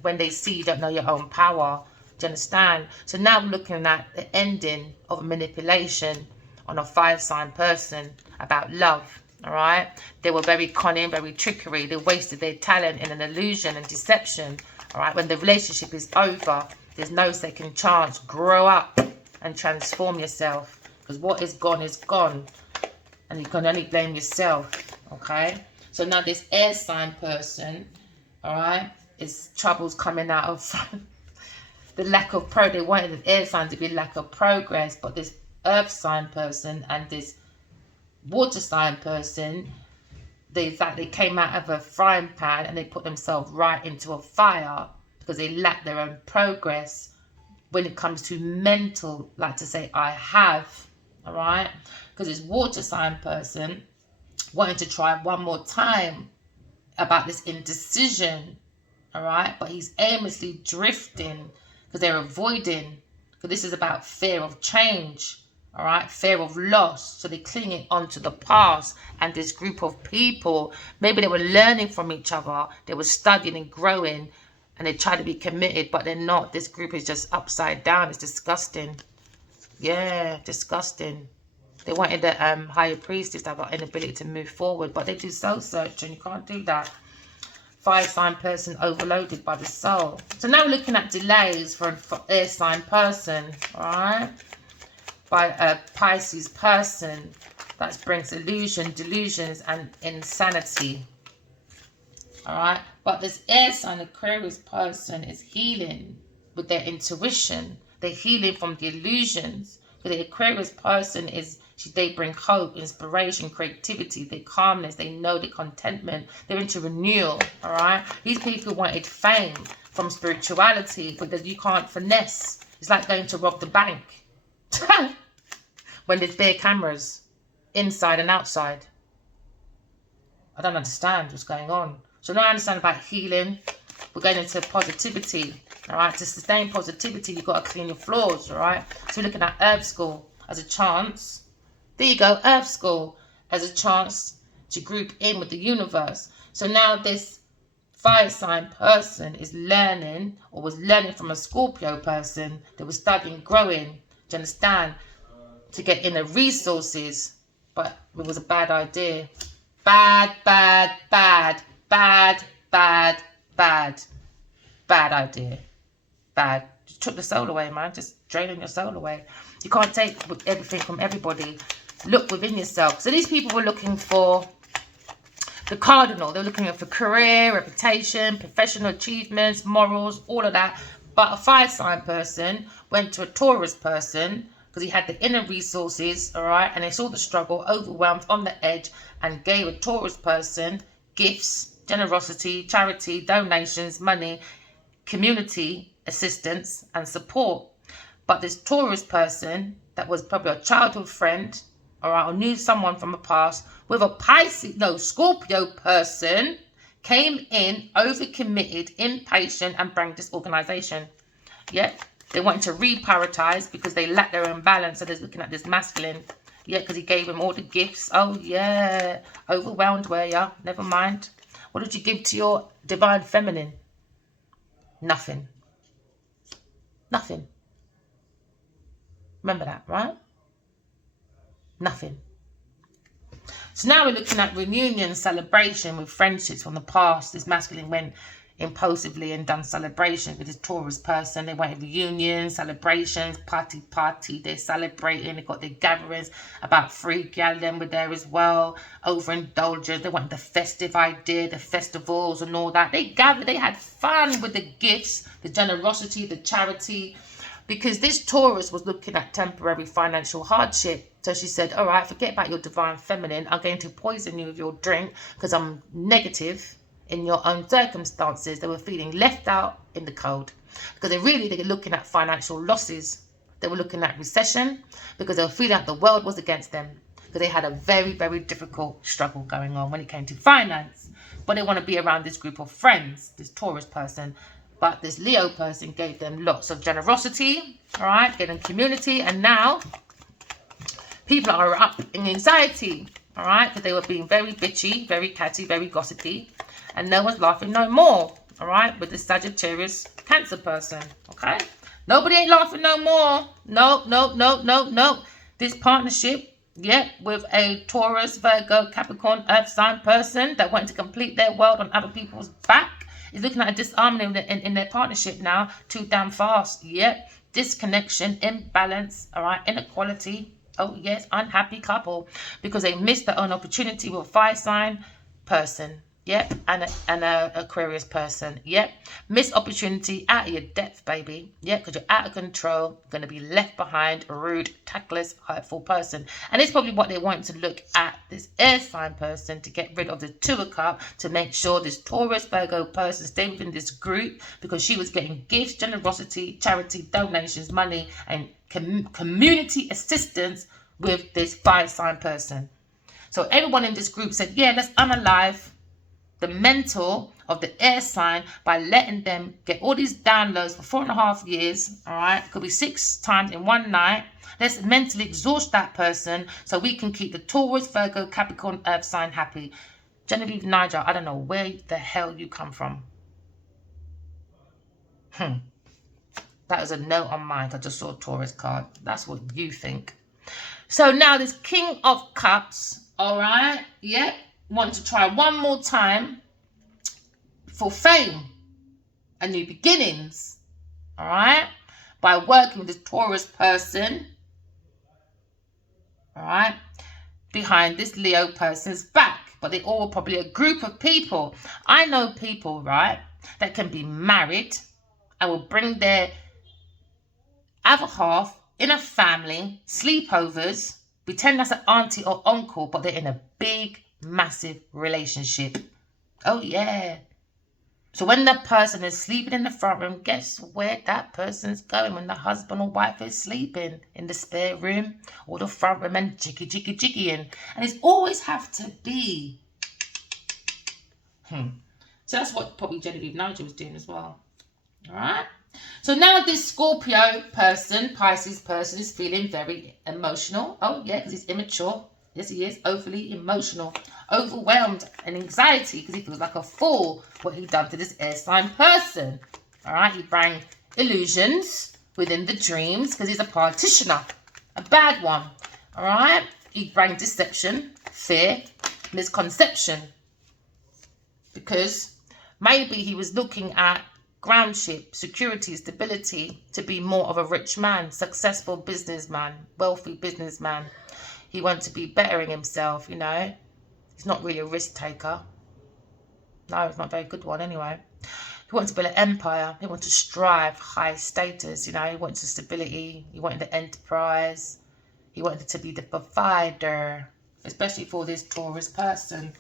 when they see you don't know your own power. Do you understand? So now we're looking at the ending of a manipulation on a 5-sign person about love. All right, they were very cunning, very trickery. They wasted their talent in an illusion and deception. All right, when the relationship is over, there's no second chance. Grow up and transform yourself, because what is gone is gone. And you can only blame yourself, okay? So now this air sign person, all right, is troubles coming out of the lack of they wanted the air sign to be lack of progress, but this earth sign person and this water sign person, they came out of a frying pan and they put themselves right into a fire because they lack their own progress when it comes to mental, like to say, I have, all right? Because this water sign person wanted to try one more time about this indecision, all right? But he's aimlessly drifting because they're avoiding, because this is about fear of change, all right? Fear of loss. So they're clinging onto the past. And this group of people, maybe they were learning from each other. They were studying and growing, and they try to be committed, but they're not. This group is just upside down. It's disgusting. Yeah, disgusting. They wanted the higher priestess to have an inability to move forward, but they do soul searching. You can't do that. 5-sign person overloaded by the soul. So now we're looking at delays for an air sign person, all right? By a Pisces person that brings illusion, delusions, and insanity, all right? But this air sign Aquarius person is healing with their intuition. They're healing from the illusions. But the Aquarius person is, they bring hope, inspiration, creativity, their calmness, they know the contentment, they're into renewal, all right? These people wanted fame from spirituality, but you can't finesse. It's like going to rob the bank when there's bare cameras inside and outside. I don't understand what's going on. So now I understand about healing. We're going into positivity, all right? To sustain positivity, you've got to clean your floors, all right? So we're looking at Earth School as a chance. There you go, Earth School as a chance to group in with the universe. So now this fire sign person is learning, or was learning from a Scorpio person that was studying, growing, do you understand? To get inner resources, but it was a bad idea. Bad, bad, bad, bad, bad, bad, bad idea. Bad. Just took the soul away, man. Just draining your soul away. You can't take everything from everybody. Look within yourself. So these people were looking for the cardinal. They're looking for career, reputation, professional achievements, morals, all of that. But a fire sign person went to a Taurus person because he had the inner resources, all right, and they saw the struggle, overwhelmed, on the edge, and gave a Taurus person gifts, generosity, charity, donations, money, community assistance, and support. But this Taurus person that was probably a childhood friend, all right, or knew someone from the past, with a Scorpio person, came in overcommitted, impatient, and bring disorganization. Yeah, they wanted to reprioritize because they lacked their own balance. So they're looking at this masculine. Yeah, because he gave him all the gifts. Oh yeah, overwhelmed were ya? Never mind. What did you give to your divine feminine? Nothing. Nothing. Remember that, right? Nothing. So now we're looking at reunion, celebration with friendships from the past. This masculine went impulsively and done celebrations with this Taurus person. They went to reunions, celebrations, party. They're celebrating. They got their gatherings. About 3 gal them were there as well. Overindulgence. They wanted the festive idea, the festivals and all that. They gathered. They had fun with the gifts, the generosity, the charity. Because this Taurus was looking at temporary financial hardship. So she said, all right, forget about your divine feminine. I'm going to poison you with your drink because I'm negative in your own circumstances. They were feeling left out in the cold because they were looking at financial losses. They were looking at recession because they were feeling like the world was against them because they had a very, very difficult struggle going on when it came to finance. But they want to be around this group of friends, this Taurus person. But this Leo person gave them lots of generosity, all right, gave them community. And now people are up in anxiety, all right, because they were being very bitchy, very catty, very gossipy. And no one's laughing no more, all right, with the Sagittarius Cancer person, okay? Nobody ain't laughing no more. No. This partnership, yeah, with a Taurus, Virgo, Capricorn, Earth sign person that wanted to complete their world on other people's back is looking at a disharmony in their partnership now. Too damn fast. Yep. Disconnection, imbalance, all right, inequality. Oh, yes, unhappy couple because they missed their own opportunity with a fire sign person. Yep. And a Aquarius person. Yep. Missed opportunity, out of your depth, baby. Yep, because you're out of control, going to be left behind, rude, tactless, hurtful person. And it's probably what they want to look at, this air sign person, to get rid of the 2 of Cups, to make sure this Taurus, Virgo person stay within this group because she was getting gifts, generosity, charity, donations, money, and community assistance with this fire sign person. So everyone in this group said, yeah, let's unalive the mental of the air sign by letting them get all these downloads for 4.5 years, all right? Could be 6 times in one night. Let's mentally exhaust that person so we can keep the Taurus, Virgo, Capricorn, Earth sign happy. Genevieve, Nigel, I don't know where the hell you come from. That is a note on mine. I just saw a Taurus card. That's what you think. So now this King of Cups, all right? Yep. Want to try one more time for fame and new beginnings, all right, by working with this Taurus person, all right, behind this Leo person's back. But they all probably a group of people. I know people, right, that can be married and will bring their other half in a family, sleepovers, pretend that's an auntie or uncle, but they're in a big massive relationship. Oh yeah. So when the person is sleeping in the front room, guess where that person's going when the husband or wife is sleeping? In the spare room or the front room and jiggy. And it's always have to be. So that's what probably Genevieve Nigel was doing as well. All right. So now this Scorpio person, Pisces person, is feeling very emotional. Oh yeah, because he's immature. Yes, he is overly emotional, overwhelmed, and anxiety because he feels like a fool what he done to this air sign person. All right, he bring illusions within the dreams because he's a partitioner, a bad one. All right, he bring deception, fear, misconception, because maybe he was looking at groundship, security, stability to be more of a rich man, successful businessman, wealthy businessman. He wants to be bettering himself, you know. He's not really a risk taker. No, it's not a very good one anyway. He wants to build an empire. He wants to strive high status, you know. He wants the stability. He wanted the enterprise. He wanted to be the provider, especially for this Taurus person.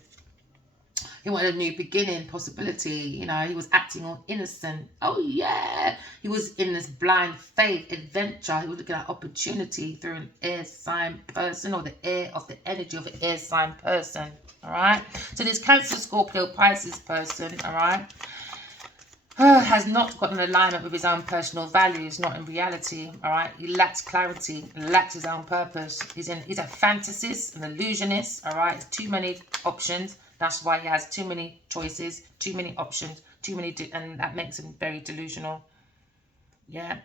He wanted a new beginning, possibility, you know. He was acting all innocent. Oh, yeah. He was in this blind faith, adventure. He was looking at opportunity through an air sign person, or the air of the energy of an air sign person, all right? So this Cancer, Scorpio, Pisces person, all right, has not got an alignment with his own personal values, not in reality, all right? He lacks clarity, lacks his own purpose. He's a fantasist, an illusionist, all right? It's too many options. That's why he has too many choices, too many options, too many, and that makes him very delusional. Yeah,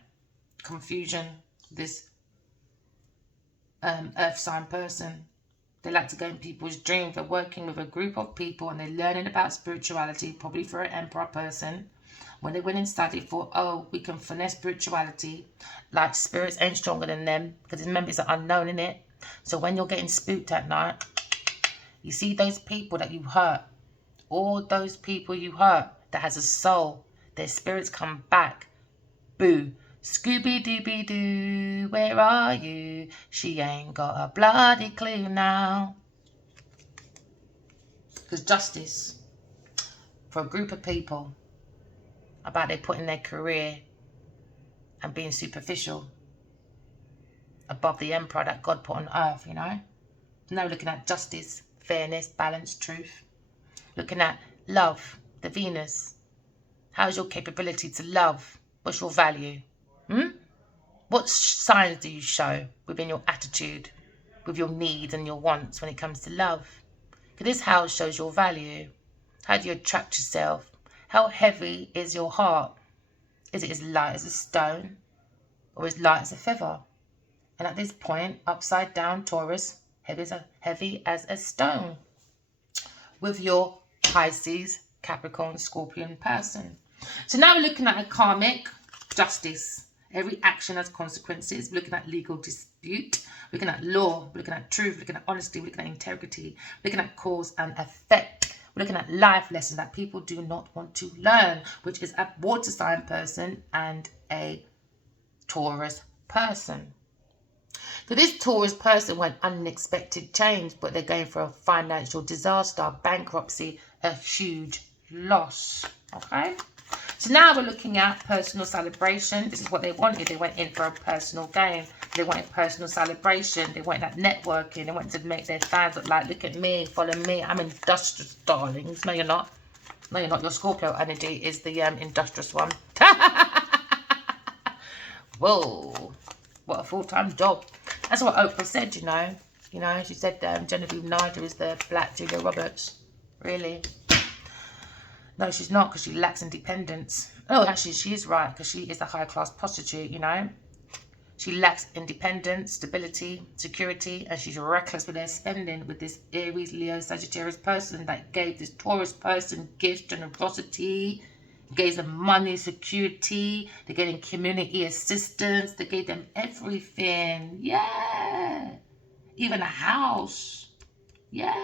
confusion, this earth sign person. They like to go in people's dreams. They're working with a group of people and they're learning about spirituality, probably for an emperor person. When they went and studied for, oh, we can finesse spirituality, like spirits ain't stronger than them, because remember, it's unknown, innit? So when you're getting spooked at night, you see those people that you hurt, all those people you hurt that has a soul, their spirits come back. Boo. Scooby-Dooby-Doo, where are you? She ain't got a bloody clue now. Because justice for a group of people about they putting their career and being superficial above the emperor that God put on earth, you know? No, looking at justice, fairness, balance, truth. Looking at love, the Venus. How's your capability to love? What's your value? What signs do you show within your attitude, with your needs and your wants when it comes to love? Because this house shows your value. How do you attract yourself? How heavy is your heart? Is it as light as a stone or as light as a feather? And at this point, upside down, Taurus, heavy as a stone. With your Pisces, Capricorn, Scorpion person. So now we're looking at a karmic justice. Every action has consequences. We're looking at legal dispute. We're looking at law. We're looking at truth. We're looking at honesty. We're looking at integrity. We're looking at cause and effect. We're looking at life lessons that people do not want to learn, which is a water sign person and a Taurus person. So this Taurus person went unexpected change, but they're going for a financial disaster, bankruptcy, a huge loss. Okay? So now we're looking at personal celebration. This is what they wanted. They went in for a personal gain. They wanted personal celebration. They wanted that networking. They wanted to make their fans look like, look at me, follow me. I'm industrious, darlings. No, you're not. No, you're not. Your Scorpio energy is the industrious one. Whoa. What a full-time job. That's what Oprah said, you know. You know, she said Genevieve Naidoo is the black Julia Roberts. Really? No, she's not, because she lacks independence. Oh, actually, she is right, because she is a high-class prostitute, you know. She lacks independence, stability, security, and she's reckless with her spending with this Aries, Leo, Sagittarius person that gave this Taurus person gifts, generosity, gave them money, security, they gave them community assistance, they gave them everything. Yeah. Even a house. Yeah.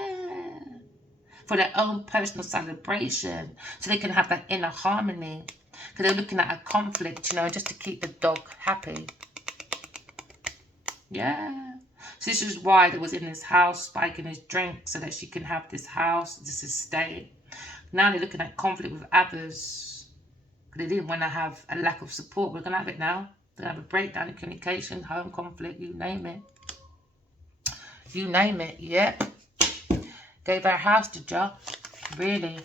For their own personal celebration, so they can have that inner harmony. Because they're looking at a conflict, you know, just to keep the dog happy. Yeah. So this is why they was in this house, spiking his drink, so that she can have this house, this estate. Now they're looking at conflict with others. They didn't want to have a lack of support. We're going to have it now. They're going to have a breakdown in communication, home conflict, you name it. You name it, yeah. Gave her a house to Joe. Really.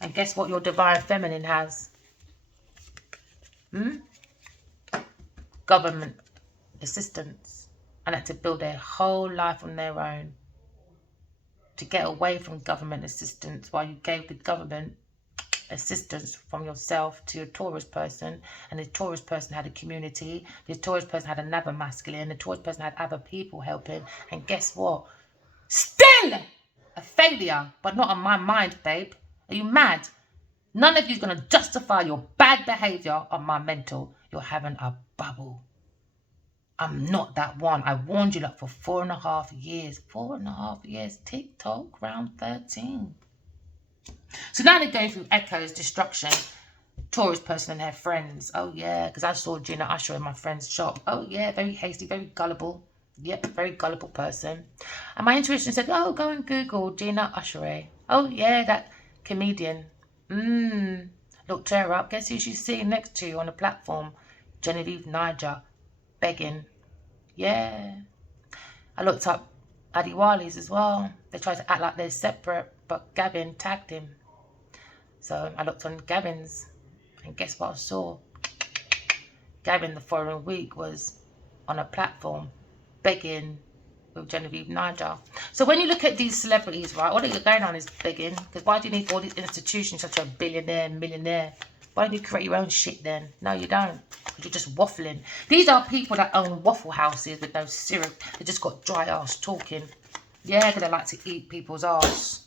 And guess what your divine feminine has? Government assistance. And had to build their whole life on their own. To get away from government assistance while you gave the government assistance from yourself to a Taurus person, and the Taurus person had a community, the Taurus person had another masculine, the Taurus person had other people helping, and guess what? Still A failure, but not on my mind, babe. Are you mad? None of you's going to justify your bad behaviour on my mental. You're having a bubble. I'm not that one. I warned you for 4.5 years. 4.5 years. TikTok, round 13. So now they're going through echoes, destruction. Taurus person and her friends. Oh, yeah, because I saw Gina Usher in my friend's shop. Oh, yeah, very hasty, very gullible. Yep, very gullible person. And my intuition said, oh, go and Google Gina Usher. Oh, yeah, that comedian. Looked her up. Guess who she's sitting next to on the platform? Genevieve Niger, begging. Yeah. I looked up Adiwali's as well. They tried to act like they're separate, but Gavin tagged him. So I looked on Gavin's, and guess what I saw? Gavin the following week was on a platform begging with Genevieve Niger. So when you look at these celebrities, right, all that you're going on is begging. Because why do you need all these institutions such a billionaire, millionaire? Why don't you create your own shit then? No, you don't. Because you're just waffling. These are people that own waffle houses with no syrup. They just got dry ass talking. Yeah, because they like to eat people's ass.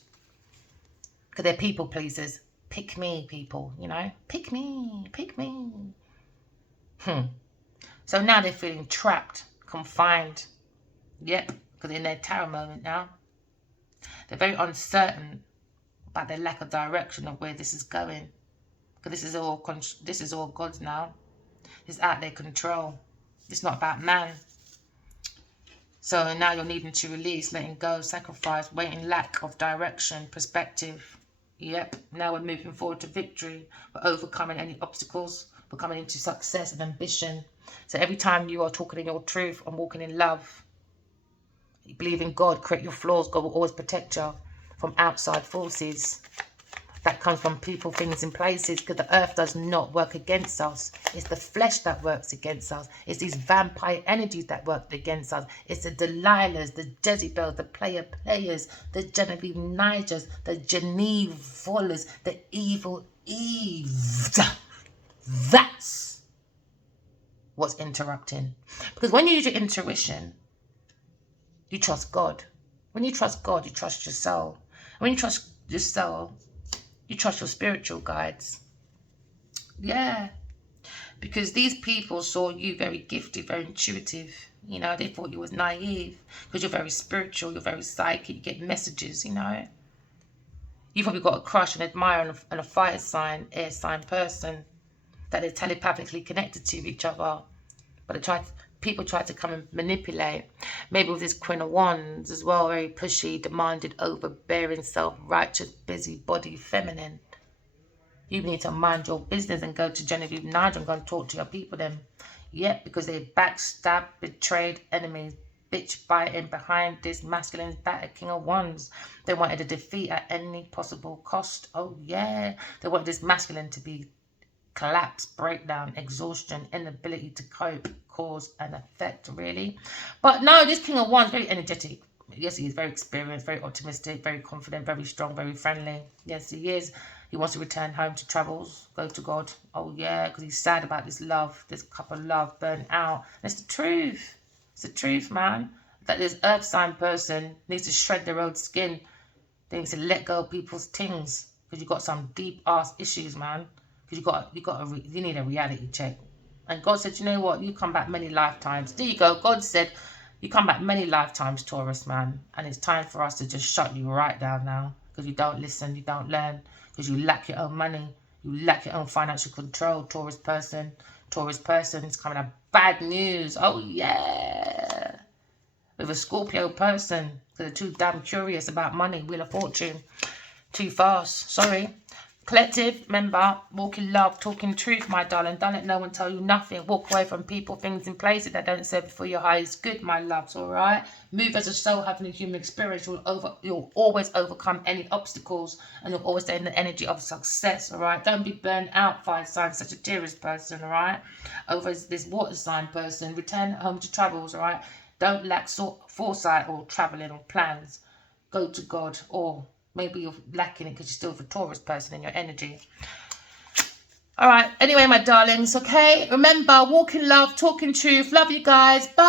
Because they're people pleasers. Pick me, people, you know. Pick me, pick me. So now they're feeling trapped, confined. Yep, because they're in their tarot moment now. They're very uncertain about their lack of direction of where this is going. Because this is all God's now. It's out of their control. It's not about man. So now you're needing to release, letting go, sacrifice, waiting, lack of direction, perspective. Yep, now we're moving forward to victory. We're overcoming any obstacles. We're coming into success and ambition. So every time you are talking in your truth and walking in love, you believe in God, create your flaws. God will always protect you from outside forces. That comes from people, things, and places, because the earth does not work against us. It's the flesh that works against us. It's these vampire energies that work against us. It's the Delilahs, the Jezebels, the players, the Genevieve Nigers, the Genevolas, the evil Eves. That's what's interrupting. Because when you use your intuition, you trust God. When you trust God, you trust your soul. When you trust your soul, you trust your spiritual guides. Yeah. Because these people saw you very gifted, very intuitive. You know, they thought you was naive. Because you're very spiritual, you're very psychic, you get messages, you know. You've probably got a crush and admire on a fire sign, air sign person that they're telepathically connected to each other. But people try to come and manipulate. Maybe with this Queen of Wands as well, very pushy, demanded, overbearing, self-righteous, busybody, feminine. You need to mind your business and go to Genevieve Niger and go and talk to your people then. Yep, because they backstabbed, betrayed, enemies, bitch biting behind this masculine batter King of Wands. They wanted a defeat at any possible cost. Oh yeah, they wanted this masculine to be collapse, breakdown, exhaustion, inability to cope, cause and effect, really. But no, this King of Wands, very energetic. Yes, he is very experienced, very optimistic, very confident, very strong, very friendly. Yes, he is. He wants to return home to travels, go to God. Oh, yeah, because he's sad about this love, this cup of love burnt out. And it's the truth. It's the truth, man. That this earth sign person needs to shred their old skin. They need to let go of people's things. Because you've got some deep-ass issues, man. Because you need a reality check. And God said, you know what? You come back many lifetimes. There you go. God said, you come back many lifetimes, Taurus, man. And it's time for us to just shut you right down now. Because you don't listen, you don't learn. Because you lack your own money. You lack your own financial control, Taurus person. Taurus person is coming up bad news. Oh, yeah. With a Scorpio person. Because they're too damn curious about money. Wheel of Fortune. Too fast. Sorry. Collective, member, walk in love, talk in truth, my darling. Don't let no one tell you nothing. Walk away from people, things, and places that don't serve you for your highest good, my loves, all right? Move as a soul, having a human experience. You'll always overcome any obstacles, and you'll always stay in the energy of success, all right? Don't be burned out, fire sign, such a Taurus person, all right? Over this water sign person, return home to travels, all right? Don't lack foresight or traveling or plans. Go to God, or maybe you're lacking it because you're still the Taurus person in your energy. All right. Anyway, my darlings, okay? Remember, walk in love, talk in truth. Love you guys. Bye.